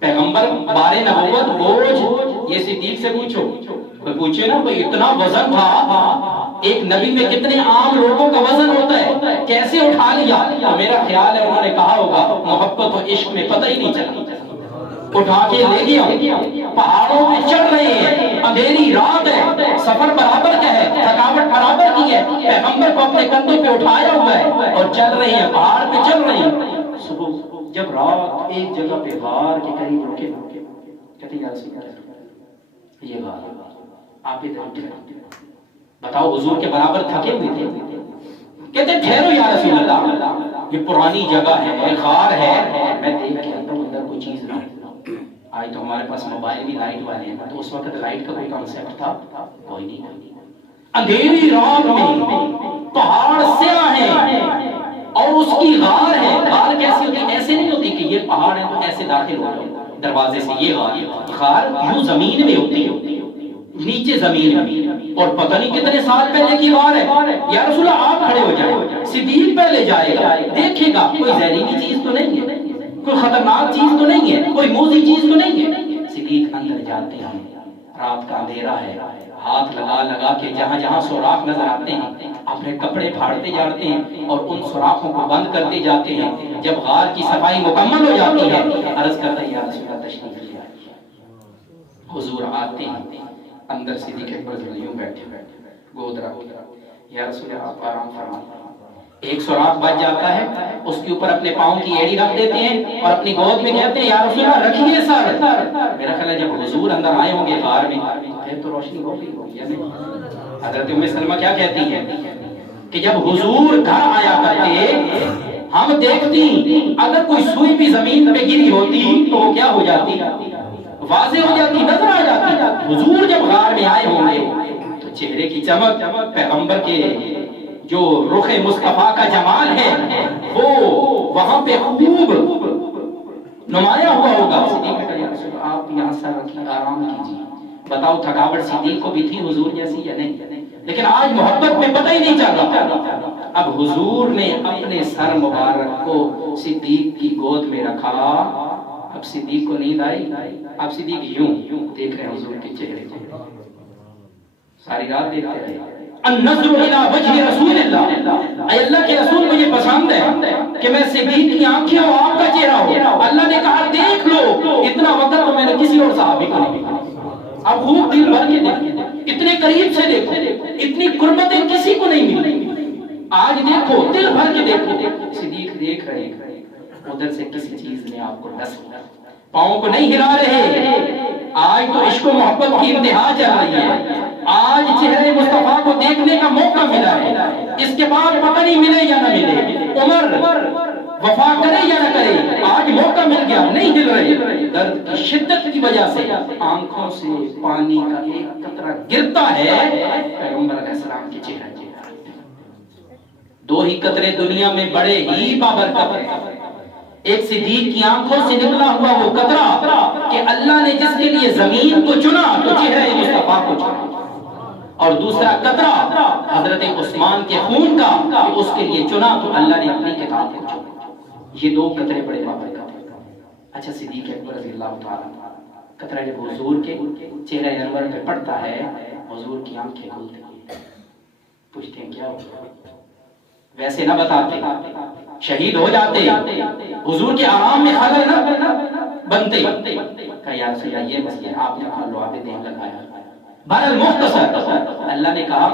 پیغمبر بار نبوت بوجھ یہ صدیق سے پوچھو، کوئی پوچھے نا کوئی اتنا وزن تھا، ایک نبی میں کتنے عام لوگوں کا وزن ہوتا ہے، کیسے اٹھا لیا؟ تو میرا خیال ہے انہوں نے کہا ہوگا محبت و عشق میں پتہ ہی نہیں چلا، اٹھا کے لے گیا۔ پہاڑوں پہ چڑھ رہے ہیں، اندھیری رات ہے، سفر برابر کا ہے، تھکاوٹ برابر کی ہے، پیغمبر کو اپنے کندھوں پہ اٹھایا ہوا ہے اور چل رہے ہیں، پہاڑ پہ چل رہے ہیں۔ صبح جب رات ایک جگہ پہ غار کے قریب رکے، کہتے ہیں یا رسول اللہ یہ غار آپ ادھر اٹھے، بتاؤ حضور کے برابر تھکے ہوئے تھے؟ کہتے ٹھہرو یا رسول اللہ، یہ پرانی جگہ ہے، غار ہے، میں دیکھ کے آتا ہوں اندر کوئی چیز نہ۔ آج تو ہمارے پاس موبائل بھی لائٹ والے ہیں، تو اس وقت لائٹ کا کوئی کانسیپٹ تھا کوئی نہیں۔ اندھیری رات میں پہاڑ سیاہ ہیں اور اس کی غار ہے۔ غار کیسی ہوتی ہے؟ ایسے نہیں ہوتی کہ یہ پہاڑ ہے تو ایسے داخل ہو جائے دروازے سے، یہ غار یوں زمین میں ہوتی ہے، نیچے زمین میں، اور پتہ نہیں کتنے سال پہلے کی غار ہے۔ یا رسول اللہ آپ کھڑے ہو جائیں، صدیق پہلے جائے گا، دیکھے گا کوئی زہریلی چیز تو نہیں ہے، کوئی خطرناک چیز تو نہیں ہے، کوئی موذی چیز تو نہیں ہے۔ صدیق اندر جاتے ہیں، رات کا اندھیرا ہے، ہاتھ لگا لگا کے جہاں جہاں سوراخ نظر آتے ہیں اپنے کپڑے پھاڑتے جاتے ہیں اور ان سوراخوں کو بند کرتے جاتے ہیں۔ جب غار کی صفائی مکمل ہو جاتی ہے عرض کرتے ہیں یا رسول اللہ تشریف لے آئیے۔ حضور آتے ہیں، اندر صدیق اکبر یوں بیٹھے گود رکھ، یا رسول اللہ آپ آرام فرمائیں۔ ایک سوراخ بچ جاتا ہے، اس کے اوپر اپنے پاؤں کی ایڑی رکھ دیتے ہیں اور اپنی گود میں کہتے ہیں یا رسول اللہ رکھیے سر۔ میرا خیال ہے جب حضور اندر آئے ہوں گے غار میں پھر تو روشنی ہو گئی ہوگی یا نہیں؟ حضرت ام سلمہ کیا کہتی ہے کہ جب حضور گھر آیا کرتے ہم دیکھتی اگر کوئی سوئی بھی زمین پہ گری ہوتی تو وہ کیا ہو جاتی؟ واضح ہو جاتی، نظر آ جاتی۔ حضور جب غار میں آئے ہوں گے تو چہرے کی چمک، پیغمبر کے جو رخ مصطفیٰ کا جمال ہے وہ وہاں پہ خوب نمایاں ہوا ہوگا۔ صدیق یا رسول اللہ آپ یہاں سر رکھیے، آرام کیجیے۔ بتاؤ تھکاوٹ صدیق کو بھی تھی حضور جیسی یا نہیں؟ لیکن آج محبت میں پتہ ہی نہیں چل رہا۔ اب حضور نے اپنے سر مبارک کو صدیق کی گود میں رکھا، اب صدیق کو نیند آئی، اب صدیق یوں دیکھ رہے ہیں حضور کے چہرے کو، ساری رات دیکھتے رہے۔ النظر الى وجہ رسول اللہ، اے اللہ کے رسول مجھے پسند ہے کہ میں صدیق کی آنکھیں اور آپ کا چہرہ ہو۔ اللہ نے کہا دیکھ لو، اتنا وقت تو میں نے کسی اور صحابی کو نہیں دیکھا۔ اب خوب دل بھر کے دیکھیں، اتنے قریب سے دیکھو، اتنی قربتیں کسی کو نہیں ملی۔ آج دیکھو، دل بھر کے دیکھو، صدیق دیکھ رہے ہیں، ادھر سے کسی چیز نے آپ کو ڈس لیا، پاؤں کو نہیں ہلا رہے۔ آج تو عشق و محبت کی انتہا چل رہی ہے، آج چہرے مصطفیٰ کو دیکھنے کا موقع ملا ہے، اس کے بعد پتہ نہیں ملے یا نہ ملے، عمر وفا کرے یا نہ کرے، آج موقع مل گیا، نہیں ہل رہے۔ درد کی شدت کی وجہ سے آنکھوں سے پانی کا ایک قطرہ گرتا ہے، پیغمبر علیہ السلام کے چہرے کے۔ دو ہی قطرے دنیا میں بڑے ہی بابرکت ہیں، ایک صدیق کی آنکھوں سے نکلا ہوا وہ قطرہ کہ اللہ نے جس کے لیے زمین کو چنا تو چہرے مصطفیٰ کو چنا، اور دوسرا قطرہ حضرت عثمان کے خون کا کہ اس کے لیے چنا تو اللہ نے اپنی کتاب کو چنا۔ یہ دو قطرے بڑے بابرکت ہیں۔ اچھا صدیق اکبر رضی اللہ تعالیٰ قطرہ جب حضور کے چہرے انور پہ پڑتا ہے حضور کی آنکھیں کھلتی ہیں، پوچھتے ہیں کیا ہوا؟ ویسے نہ بتاتے، شہید ہو جاتے، حضور کے آرام میں خلل نہ بنتے۔ کہا یا رسول اللہ یہ مسئلہ آپ نے اپنا لعاب دین لگایا۔ بہرحال مختصر اللہ نے کہا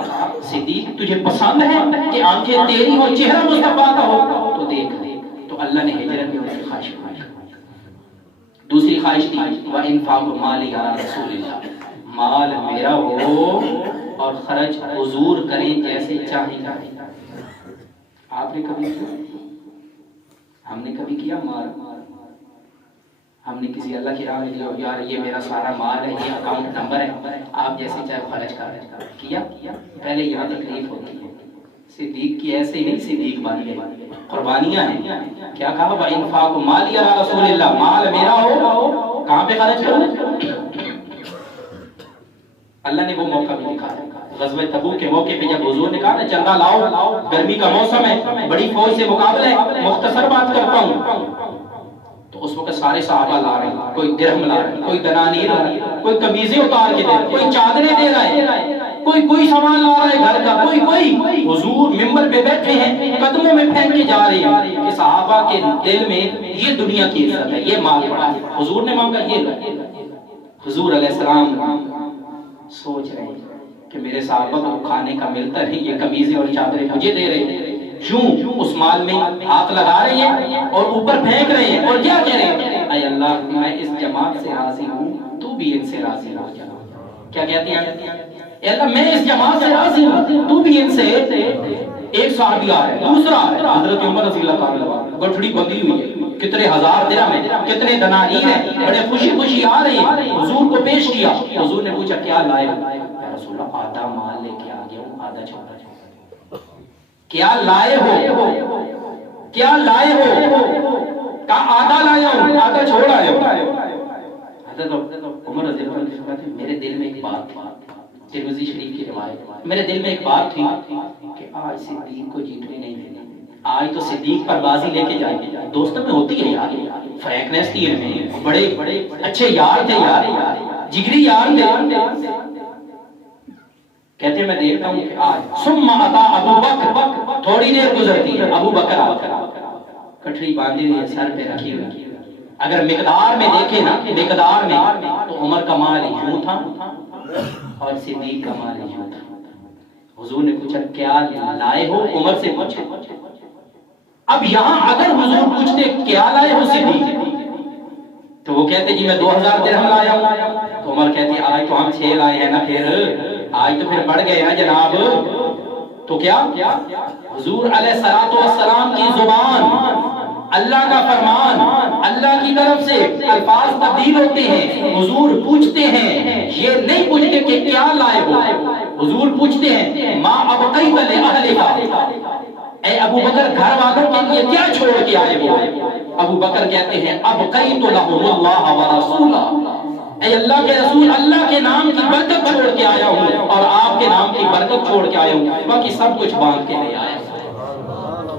صدیق تجھے پسند ہے کہ آنکھیں تیری ہو چہرہ مصطفیٰ کا ہو تو دیکھ لے، تو اللہ نے ہجرت میں ان کی خواہش پوری۔ دوسری خواہش تھی وَإِنْفَاقُ مَالِي عَلَىٰ رَسُولِ اللَّهِ، مال میرا ہو اور خرچ حضور کریں جیسے چاہیں گے۔ آپ نے کبھی کیا؟ ہم نے کبھی کیا؟ مال ہم نے کسی اللہ کی راہ میں دیا یار یہ میرا سارا مال ہے، یہ اکاؤنٹ نمبر ہے، آپ جیسے چاہے خرچ کر کیا؟ پہلے یہاں تکلیف ہوتی ہے۔ صدیق کی ایسے ہی نہیں، صدیق بن گئے، قربانیاں ہیں۔ کیا کہا وَإِنْفَاقُ مَالِي عَلَىٰ رَسُولِ اللَّهِ، مال میرا ہو کہاں پہ خرچ کروں؟ اللہ نے وہ موقع بھی دکھایا غزوہ تبوک کے موقع پہ جب حضور نے کہا نا چندہ لاؤ گرمی کا موسم ہے بڑی فوج سے مقابلہ ہے مختصر بات کرتا ہوں تو اس وقت سارے صحابہ لا رہے ہیں کوئی درہم لا رہے ہیں کوئی دنانیر لا رہے ہیں کوئی قمیضیں اتار کے دے رہے ہیں کوئی چادریں دے رہا ہے کوئی سامان لا رہا ہے گھر کا کوئی حضور منبر پہ بیٹھے ہیں قدموں میں پھینک کے جا رہے ہیں کہ صحابہ کے دل میں یہ دنیا کی عزت ہے یہ مال پڑا ہے حضور نے مانگا یہ حضور علیہ السلام سوچ رہے ہیں کہ میرے صحابہ کو کھانے کا ملتا ہے یہ قمیضیں اور چادریں مجھے دے رہے ہیں کیوں اس مال میں ہاتھ لگا رہے ہیں اور اوپر پھینک رہے ہیں اور کیا کہہ رہے ہیں اے اللہ میں اس جماعت سے راضی ہوں تو بھی ان سے راضی ہو جا کیا کہتے ہیں اے اللہ میں اس جماعت سے راضی ہوں تو بھی ان سے ایک صحابی آ رہا ہے دوسرا آ رہا ہے حضرت عمر رضی اللہ تعالیٰ عنہ گٹھڑی بندھی ہوئی ہے کتنے ہزار درہم ہیں کتنے دنانیر ہیں بڑے خوشی آ رہے ہیں حضور کو پیش کیا حضور نے پوچھا کیا لائے یا رسول اللہ آدھا مال لے کے آ گیا ہوں آدھا چھوڑا کیا لائے ہو کیا لائے ہو کہا آدھا لایا ہوں آدھا چھوڑ آئے ہو حضرت عمر رضی اللہ عنہ کہتے ہیں میرے دل میں ایک بات تھی ترمذی شریف کی روایت میرے دل میں ایک بات تھی کہ آج صدیق کو جیتنے نہیں دینا آج تو صدیق پر بازی لے کے جائیں گے دوستوں میں ہوتی ہے یار فرینکنیس تھی ان میں بڑے اچھے یار تھے یار جگری یار تھے کہتے ہیں میں دیکھتا ہوں کہ آج ثم اتا ابو بکر تھوڑی دیر گزرتی ہے ابو بکر کٹھڑی باندھی ہوئی سر پہ رکھی ہوئی اگر مقدار میں دیکھیں نا مقدار میں تو عمر کا مال یوں تھا اور صدیق کا مال یوں تھا حضور نے پوچھا کیا لائے ہو عمر سے پوچھا اب یہاں اگر حضور پوچھتے کیا لائے ہو صدیق تو وہ کہتے جی میں 2000 درہم لایا ہوں تو عمر کہتے آج تو ہم 6 لائے ہیں نا پھر آج تو پھر بڑھ گئے ہیں جناب تو کیا حضور علیہ السلام کی زبان اللہ کا فرمان اللہ کی طرف سے الفاظ تبدیل ہوتے ہیں حضور پوچھتے ہیں یہ نہیں پوچھتے کہ کیا لائے ہو حضور پوچھتے ہیں ما ابقیت لأہلہا اے ابو بکر گھر والوں کے لیے کیا چھوڑ کے آئے ہو ابو بکر کہتے ہیں ابقیت لہم اللہ ورسولہ اے اللہ کے رسول اللہ کے نام کی برکت چھوڑ کے آیا ہوں اور آپ کے نام کی برکت چھوڑ کے آیا ہوں باقی سب کچھ باندھ کے لے آیا ہوں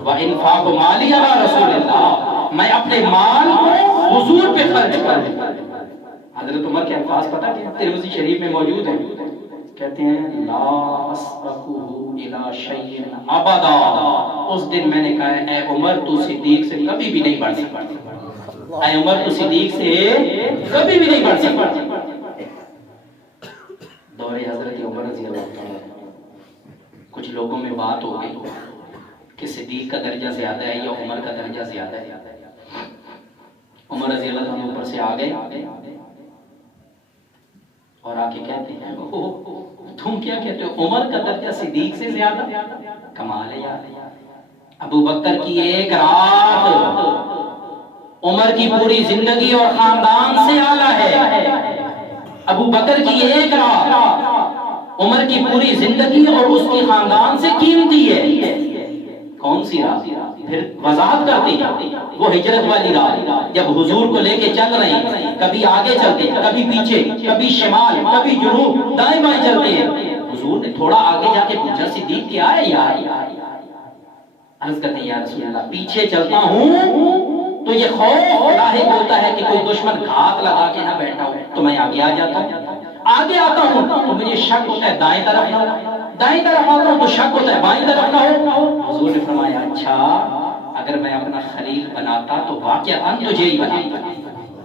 وَإِنْفَاقُ مَالِي عَلَىٰ رَسُولِ اللَّهِ میں اپنے مال کو حضور پہ خرچ کروں حضرت عمر کے الفاظ پتہ کہ ترمذی شریف میں موجود ہیں کہتے ہیں لا اسبقه الى شيء ابدا اس دن میں نے کہا اے عمر تو صدیق سے کبھی بھی نہیں بڑھ سکتا اے عمر تو صدیق سے کبھی بھی نہیں بڑھ سکتا دور حضرت عمر رضی اللہ عنہ کچھ لوگوں میں بات ہو گئی کہ صدیق کا درجہ زیادہ ہے یا عمر کا درجہ زیادہ ہے عمر رضی اللہ عنہ اوپر سے آ گئے اور آ کے کہتے ہیں تم کیا کہتے ہو عمر کا درجہ صدیق سے زیادہ کمال ہے یار ابو بکر کی ایک رات عمر کی پوری زندگی اور خاندان سے اعلیٰ ہے ابو بکر کی ایک رات عمر کی پوری زندگی اور اس کی خاندان سے قیمتی ہے کون سی رات پھر وضاحت کرتے ہیں وہ ہجرت والی رات جب حضور کو لے کے چل رہے ہیں کبھی آگے چلتے ہیں کبھی پیچھے کبھی شمال کبھی جنوب دائیں بائیں چلتے ہیں حضور نے تھوڑا آگے جا کے پوچھا صدیق کیا ہے یار عرض کرتے ہیں یا رسول اللہ پیچھے چلتا ہوں تو یہ خوف لاحق ہوتا ہے کہ کوئی دشمن گھات لگا کے نہ بیٹھا ہو تو میں آگے آ جاتا ہوں آگے آتا ہوں تو مجھے شک ہوتا ہے دائیں طرف نہ ہو دائیں طرف آتا ہوں تو شک ہوتا ہے بائیں طرف نہ ہو حضور نے فرمایا اچھا اگر میں اپنا خلیل بناتا تو واقعاً تجھے ہی بناتا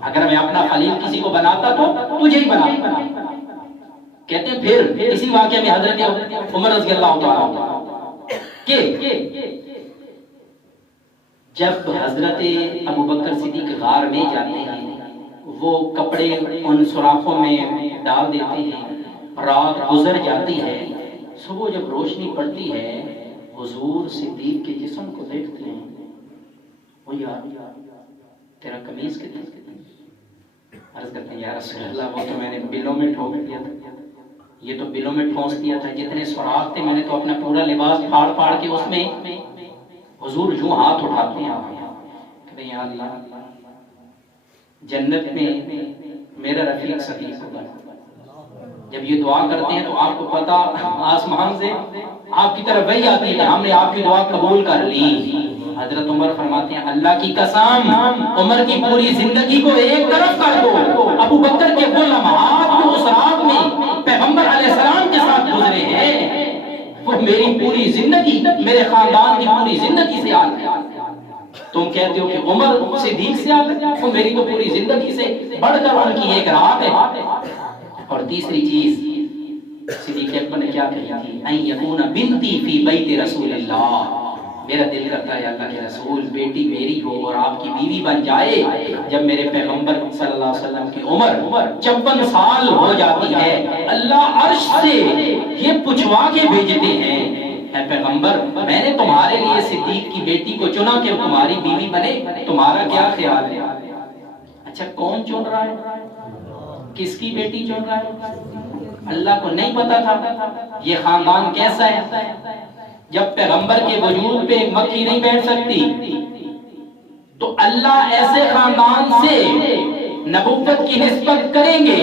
اگر میں اپنا خلیل کسی کو بناتا تو تجھے ہی بناتا کہتے ہیں پھر اسی واقعہ میں حضرت عمر رضی اللہ عنہ کہ جب حضرت ابو بکر صدیق غار میں جاتے ہیں وہ کپڑے ان سوراخوں میں ڈال دیتے ہیں رات گزر جاتی ہے صبح جب روشنی پڑتی ہے حضور صدیق کے جسم کو دیکھتے ہیں وہ یار تیرا قمیص کتنا عرض کرتے ہیں یا رسول اللہ وہ تو میں نے بلوں میں ٹھوک دیا تھا یہ تو بلوں میں ٹھونس دیا تھا جتنے سوراخ تھے میں نے تو اپنا پورا لباس پھاڑ پھاڑ کے اس میں حضور جو ہاتھ اٹھاتے ہیں کہتے ہیں یا اللہ جنت میں میرا رفیق صدیق ہوگا جب یہ دعا کرتے ہیں تو آپ کو پتا آسمان سے آپ کی طرف وہی آتی ہے، ہم نے آپ کی دعا قبول کر لی۔ حضرت عمر فرماتے ہیں اللہ کی قسم عمر کی پوری زندگی کو ایک طرف کر دو، ابو بکر کے وہ لمحات جو اس رات میں پیغمبر علیہ السلام کے ساتھ گزرے ہیں وہ میری پوری زندگی، میرے خاندان کی پوری زندگی سے آگے۔ تم کہتے ہو کہ عمر صدیق سے آگے، وہ میری تو پوری زندگی سے بڑھ کر ان کی ایک رات ہے۔ اور تیسری چیز صدیق اکبر نے کیا کہی تھی؟ ان یکون بنتی فی بیت رسول اللہ، میرا دل کرتا ہے اللہ کے رسول بیٹی میری ہو اور آپ کی بیوی بن جائے۔ جب میرے پیغمبر صلی اللہ علیہ وسلم کی عمر 54 سال ہو جاتی ہے، اللہ عرش سے یہ پوچھوا کے بھیجتے ہیں اے پیغمبر میں نے تمہارے لیے صدیق کی بیٹی کو چنا کہ تمہاری بیوی بنے، تمہارا کیا خیال ہے؟ اچھا کون چن رہا ہے؟ کس کی بیٹی چن رہا ہے؟ اللہ کو نہیں پتا تھا یہ خاندان کیسا ہے؟ جب پیغمبر کے وجود پہ ایک مکھی نہیں بیٹھ سکتی تو اللہ ایسے خاندان سے نبوت کی نسبت کریں گے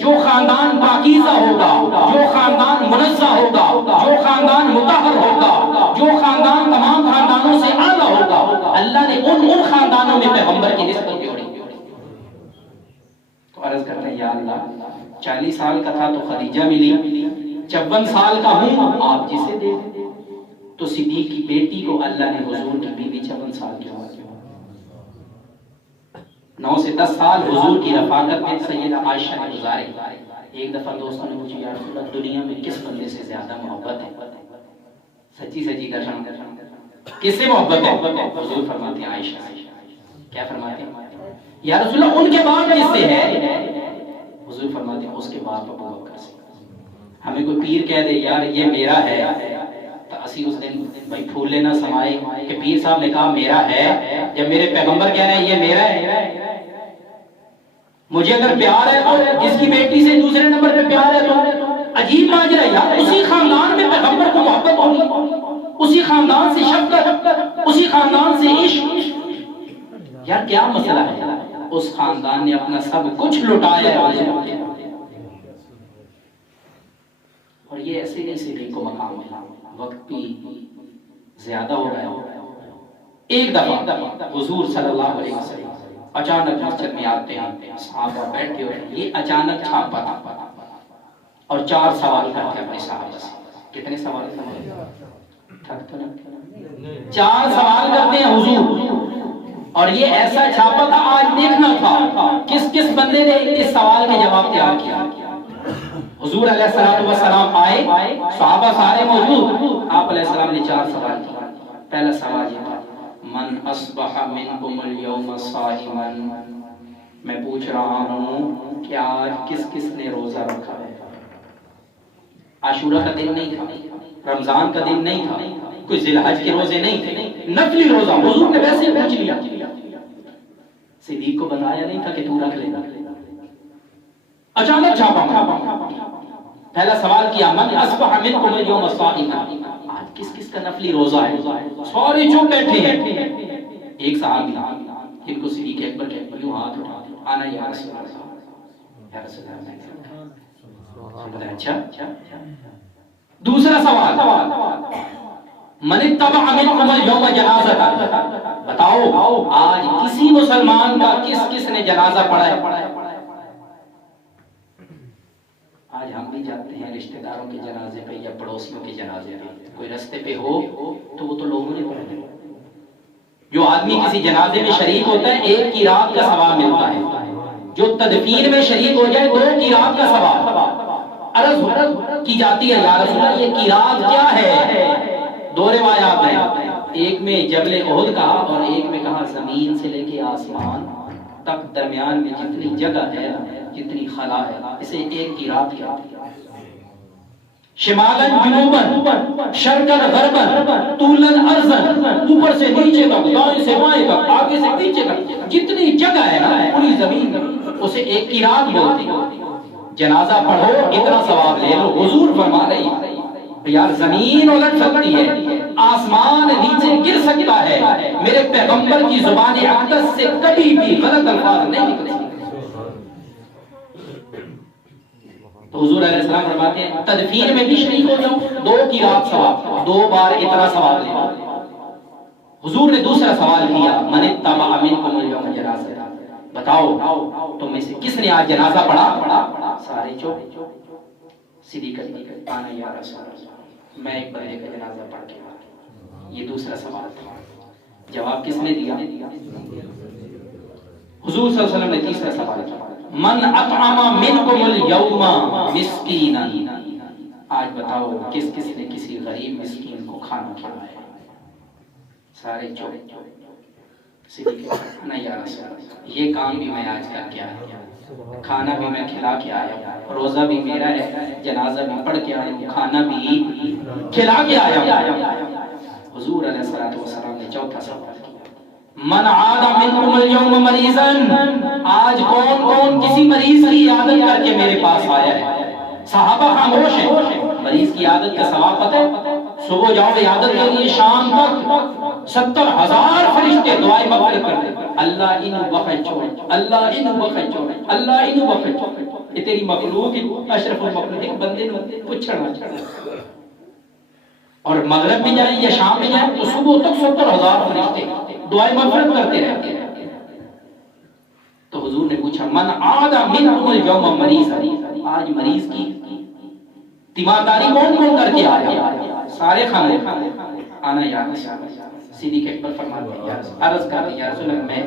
جو خاندان پاکیزہ ہوگا، جو خاندان منزہ ہوگا، جو خاندان مطہر ہوگا، جو خاندان تمام خاندانوں سے اعلیٰ ہوگا، اللہ نے ان خاندانوں میں پیغمبر کی نسبت جوڑی۔ تو عرض کرتے ہیں یا اللہ 40 سال کا تھا تو خدیجہ ملی، 54 سال کا ہوں آپ جسے دے دیں۔ تو صدیق کی بیٹی کو اللہ نے حضور کی بیوی 54 سال کی عمر 9 سے 10 سال حضور کی رفاقت میں سیدہ عائشہ نے گزارے۔ ایک دفعہ دوستوں نے مجھے یا رسول اللہ دنیا میں کس بندے سے زیادہ محبت ہے؟ سچی سچی درشن کس سے محبت ہے؟ حضور فرماتے ہیں عائشہ سے۔ کیا فرماتے ہیں؟ یا رسول اللہ ان کے بعد کس سے ہے؟ حضور فرماتے ہیں اس کے بعد ابو بکر سے۔ ہمیں کوئی پیر کہہ دے یار یہ میرا ہے تو اسی اس دن بھائی پھول لینا سمائے کہ پیر صاحب نے کہا میرا ہے، جب میرے پیغمبر کہہ رہے ہیں یہ میرا ہے۔ مجھے اگر پیار ہے تو جس کی بیٹی سے دوسرے نمبر پہ پیار ہے تو عجیب ماجرا ہے یار، اسی خاندان میں پیغمبر کو محبت ہوگی، اسی خاندان سے شفقت، اسی خاندان سے عشق، یار کیا مسئلہ ہے؟ اس خاندان نے اپنا سب کچھ لٹایا ہے اور یہ ایسے نہیں صدیق کو مقام ملا۔ وقت بھی زیادہ ہو رہا ہے۔ ایک دفعہ حضور صلی اللہ علیہ وسلم اچانک مسجد میں آتے ہیں، صحابہ بیٹھے ہوئے، یہ اچانک چھاپا تھا اور 4 سوال کرتے ہیں اپنے صحابہ سے۔ کتنے سوال کرتے ہیں؟ 4 سوال کرتے ہیں حضور، اور یہ ایسا چھاپا تھا آج دیکھنا تھا کس کس بندے نے اس سوال کے جواب تیار کیا۔ حضور علیہ السلام آئے، صحابہ سارے موجود، آپ علیہ السلام نے 4 سوال کیا۔ پہلا سوال یہ تھا من اصبح منکم اليوم صائما، میں پوچھ رہا ہوں کہ آج کس کس نے روزہ رکھا ہے؟ عاشورہ کا دن نہیں تھا، رمضان کا دن نہیں تھا، کوئی ذی الحج کے روزے نہیں تھے، نفلی روزہ حضور نے ویسے ہی پوچھ لیا۔ صدیق کو بتایا نہیں تھا کہ تو رکھ لینا، اچانک چھاپا۔ پہلا سوال کیا من اصبح منکم اليوم صائما، آج کس کس کا نفلی روزہ ہے؟ سارے چپ بیٹھے ہیں۔ ایک صحابی جن کو صدیق اکبر کہتے ہیں یوں ہاتھ اٹھا دیا، آنا یا رسول اللہ، یا رسول اللہ۔ اچھا دوسرا سوال من اتبع منکم اليوم جنازہ، بتاؤ آج کسی مسلمان کا کس کس نے جنازہ پڑھا ہے؟ آج ہم بھی جاتے ہیں رشتہ داروں کے جنازے پہ یا پڑوسیوں کے جنازے پہ، کوئی رستے پہ ہو تو وہ تو لوگوں نے پڑھا ہے۔ جو آدمی کسی جنازے میں شریک ہوتا ہے 1 کی رات کا ثواب ملتا ہے، جو تدفین میں شریک ہو جائے 2 کی رات کا ثواب۔ عرض کی جاتی ہے یا رسول اللہ یہ کی رات کیا ہے؟ 2 روایات ہیں، ایک میں جبل احد کہا اور ایک میں کہا زمین سے لے کے آسمان تک درمیان میں جتنی جگہ ہے، جتنی خلا ہے، اسے 1 کی رات کہتے ہیں۔ شمالن جنوبن، شرقن غربن، طولن عرضن، اوپر سے نیچے تک، دائیں سے بائیں تک، آگے سے پیچھے تک، جتنی جگہ ہے نا پوری زمین اسے 1 کی رات بولتے ہیں۔ جنازہ پڑھو اتنا ثواب لے لو۔ حضور فرما رہے ہیں یار زمین الٹ سکتی ہے، آسمان نیچے گر سکتا ہے، میرے پیغمبر کی زبان اقدس سے کبھی بھی غلط الفاظ نہیں نکلے۔ تو حضور علیہ السلام فرماتے ہیں تدفین میں بھی شریک ہو جاؤ، 2 کی رات ثواب، 2 بار اتنا ثواب لے۔ حضور نے دوسرا سوال کیا من اتبع منکم اليوم جنازہ، بتاؤ تم میں سے کس نے آج جنازہ پڑھا؟ سارے چپ، سیدھی کر آنا یا رسول اللہ، میں ایک بندے کا جنازہ پڑھ کے آیا۔ یہ دوسرا سوال تھا، جواب کس نے دیا؟ حضور صلی اللہ علیہ وسلم نے تیسرا سوال کیا من اطعم منکم اليوم مسکینا، آج بتاؤ کس کس نے کسی غریب مسکین کو کھانا کھلایا؟ سارے چپ، سیدھی نا یا رسول اللہ، یہ کام بھی میں آج کر کے آیا، کھانا بھی میں کھلا کے آیا، روزہ بھی میرا ہے، جنازہ بھی پڑھ کے آیا، کھانا بھی کھلا کے آیا۔ حضور علیہ الصلوۃ والسلام نے چوتھا سوال کیا من عاد منکم اليوم مریضا، آج کون کون کسی مریض کی عیادت کر کے میرے پاس آیا ہے؟ صحابہ خاموش ہیں۔ مریض کی عیادت کا ثواب پتہ ہے؟ صبح جاؤ عیادت کے لیے، شام تک 70,000 فرشتے دعائیں مغفرت کرتے ہیں، اللہ انہوں بخش چھوڑ، اللہ انہوں بخش چھوڑ، اللہ انہوں بخش چھوڑ۔ یہ تیری مخلوق اشرف المخلوق، ایک بندے نے پوچھنا، اور مغرب میں جائیں یا شام میں جائیں تو صبح تک 70,000 فرشتے دعائیں مغفرت کرتے رہتے ہیں۔ تو حضور نے پوچھا من عاد منکم اليوم مریضا، آج مریض کی تیمارداری کون کون کر کے آیا؟ سارے خاموش، آنا یا رسول اللہ، صدیق اکبر فرماتے ہیں یا رسول، عرض کرتے ہیں یا رسول اللہ میں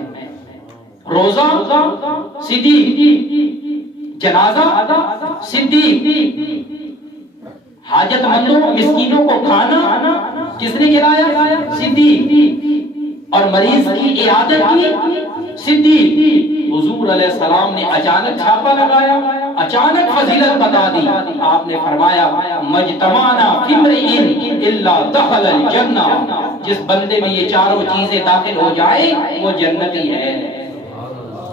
روزہ صدیق، جنازہ صدیق، حاجت مندوں مسکینوں کو کھانا کس نے کھلایا؟ صدیق، اور مریض کی عیادت کی صدیق۔ حضور علیہ السلام نے اچانک چھاپا لگایا، اچانک فضیلت بتا دی۔ آپ نے فرمایا مجتمعنا فی امرئ الا دخل الجنہ، جس بندے میں یہ چاروں چیزیں داخل ہو جائے وہ جنتی ہے۔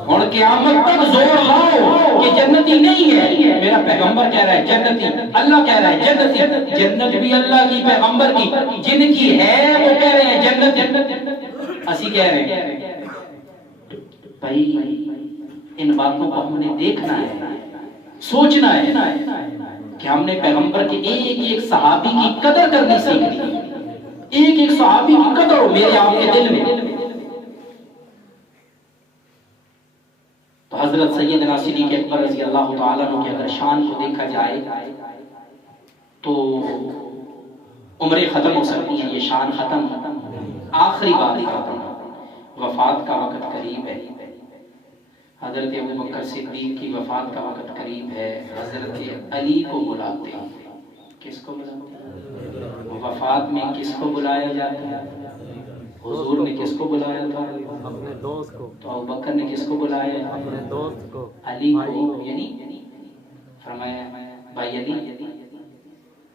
اور قیامت تک زور لاؤ کہ جنتی نہیں ہے، میرا پیغمبر کہہ رہا ہے جنتی، اللہ کہہ رہا ہے جنتی، جنت بھی اللہ کی پیغمبر کی، جن کی ہے وہ کہہ رہے ہیں جنت، اسی کہہ رہے ہیں۔ بھائی ان باتوں کو ہم نے دیکھنا ہے، سوچنا ہے کہ ہم نے پیغمبر کے ایک ایک صحابی کی قدر کرنی سیکھنی، ایک ایک صحابی کی قدر ہو میرے آپ کے دل میں۔ تو حضرت سیدنا صدیق اکبر رضی اللہ تعالیٰ عنہ کی اگر شان کو دیکھا جائے تو عمریں ختم ہو سکتی ہیں، یہ شان ختم، آخری بات ختم، وفات کا وقت قریب ہے، حضرت ابوبکر صدیق کی وفات کا وقت قریب ہے، حضرت علی کو بلاتے ہیں، کس کو بلاتے ہیں؟ وفات میں کس کو بلایا جاتا ہے؟ حضور نے کس کو بلایا تھا؟ اپنے دوست کو۔ تو ابوبکر نے کس کو بلایا؟ اپنے دوست کو، علی کو، یعنی فرمایا بھائی علی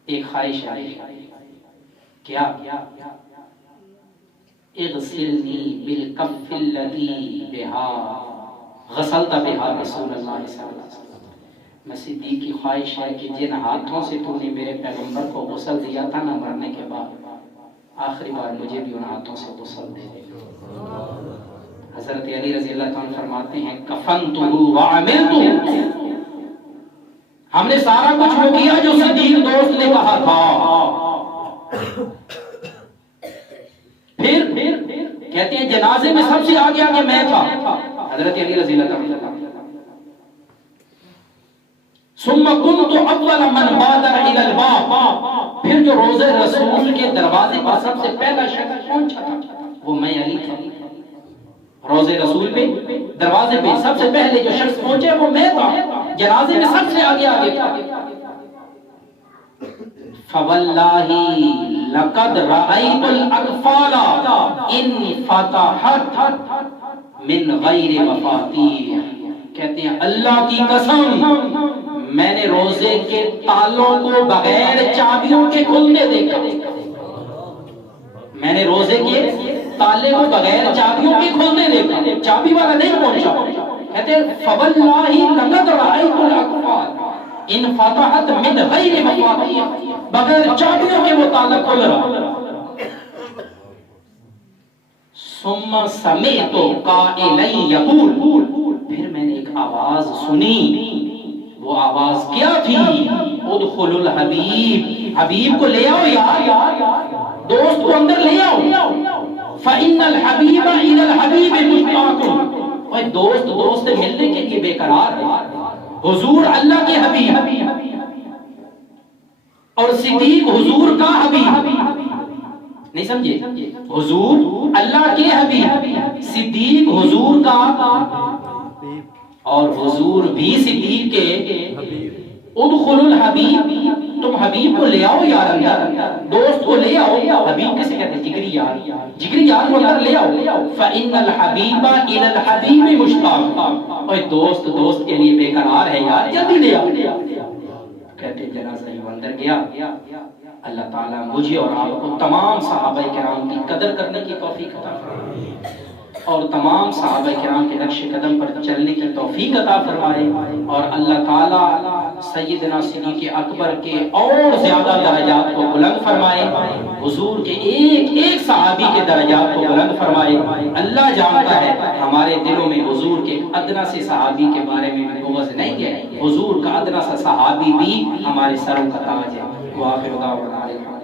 ایک خواہش آئی، کیا؟ اغسلنی بالکف الذی بہا غسلت بہا رسول اللہ صلی اللہ علیہ وسلم، میں صدیق کی خواہش ہے کہ جن ہاتھوں سے تو نے میرے پیغمبر کو غسل دیا تھا نہ مرنے کے بعد، آخری بار مجھے بھی ان ہاتھوں سے غسل دے۔ حضرت علی رضی اللہ عنہ فرماتے ہیں کفنتہ وعملتہ، ہم نے سارا کچھ وہ کیا جو صدیق دوست نے کہا تھا۔ پھر کہتے ہیں جنازے میں سب سے آگے آگے میں تھا، حضرت علی رضی اللہ عنہ۔ ثم كنت اول من بادر الى الباب، پھر جو روضہ رسول کے دروازے پر سب سے پہلا شخص پہنچا تھا وہ میں علی تھا۔ روضہ رسول پہ دروازے پہ سب سے پہلے جو شخص پہنچے وہ میں تھا، جنازے میں سب سے آگے آگے تھا۔ فواللہ لقد رأیت الاطفال ان فتحت من غیر مفاتیح، کہتے ہیں اللہ کی قسم میں نے روزے کے تالوں کو بغیر چابیوں کے کھلنے دیکھا، میں نے روزے کے تالے کو بغیر چابیوں کے کھلنے دیکھا، چابی والا نہیں پہنچا۔ کہتے ہیں فواللہ لقد رأیت الاطفال ان فتحت من غیر مفاتیح، بغیر چابیوں کے وہ تالا کھل رہا۔ ثم سمعت قائلا یقول، پھر میں نے ایک آواز سنی، وہ وہ آواز کیا تھی؟ ادخل الحبیب، حبیب کو لے آؤ یار، دوست کو اندر لے آؤ، فإن الحبیب إلى الحبیب مشتاق، اور دوست سے ملنے کے لیے بے قرار ہے۔ حضور اللہ کے حبیب اور صدیق حضور کا حبیب، نہیں سمجھے؟ حضور اللہ کے حبیب، صدیق حضور کا، اور حضور بھی صدیق کے۔ ادخل الحبیب، تم حبیب کو لے آؤ یار اندر، دوست کو لے آؤ، حبیب کسے کہتے ہیں؟ جگری یار، جگری یار کو اندر لے آؤ۔ فإن الحبیب إلى الحبیب مشتاق، اور دوست کے لیے بے قرار ہے یار، جلدی لے آؤ۔ کہتے جنازہ یوں اندر گیا۔ اللہ تعالیٰ مجھے اور آپ کو تمام صحابہ کرام کی قدر کرنے کی توفیق عطا فرمائے، اور تمام صحابہ کرام کے نقش قدم پر چلنے کی توفیق عطا فرمائے، اور اللہ تعالیٰ سیدنا صدیق اکبر کے اور زیادہ درجات کو بلند فرمائے، حضور کے ایک ایک صحابی کے درجات کو بلند فرمائے۔ اللہ جانتا ہے ہمارے دلوں میں حضور کے ادنا سے صحابی کے بارے میں بغض نہیں ہے، حضور کا ادنا سا صحابی بھی ہمارے سروں کا تاج ہے۔ وآخر دعوانا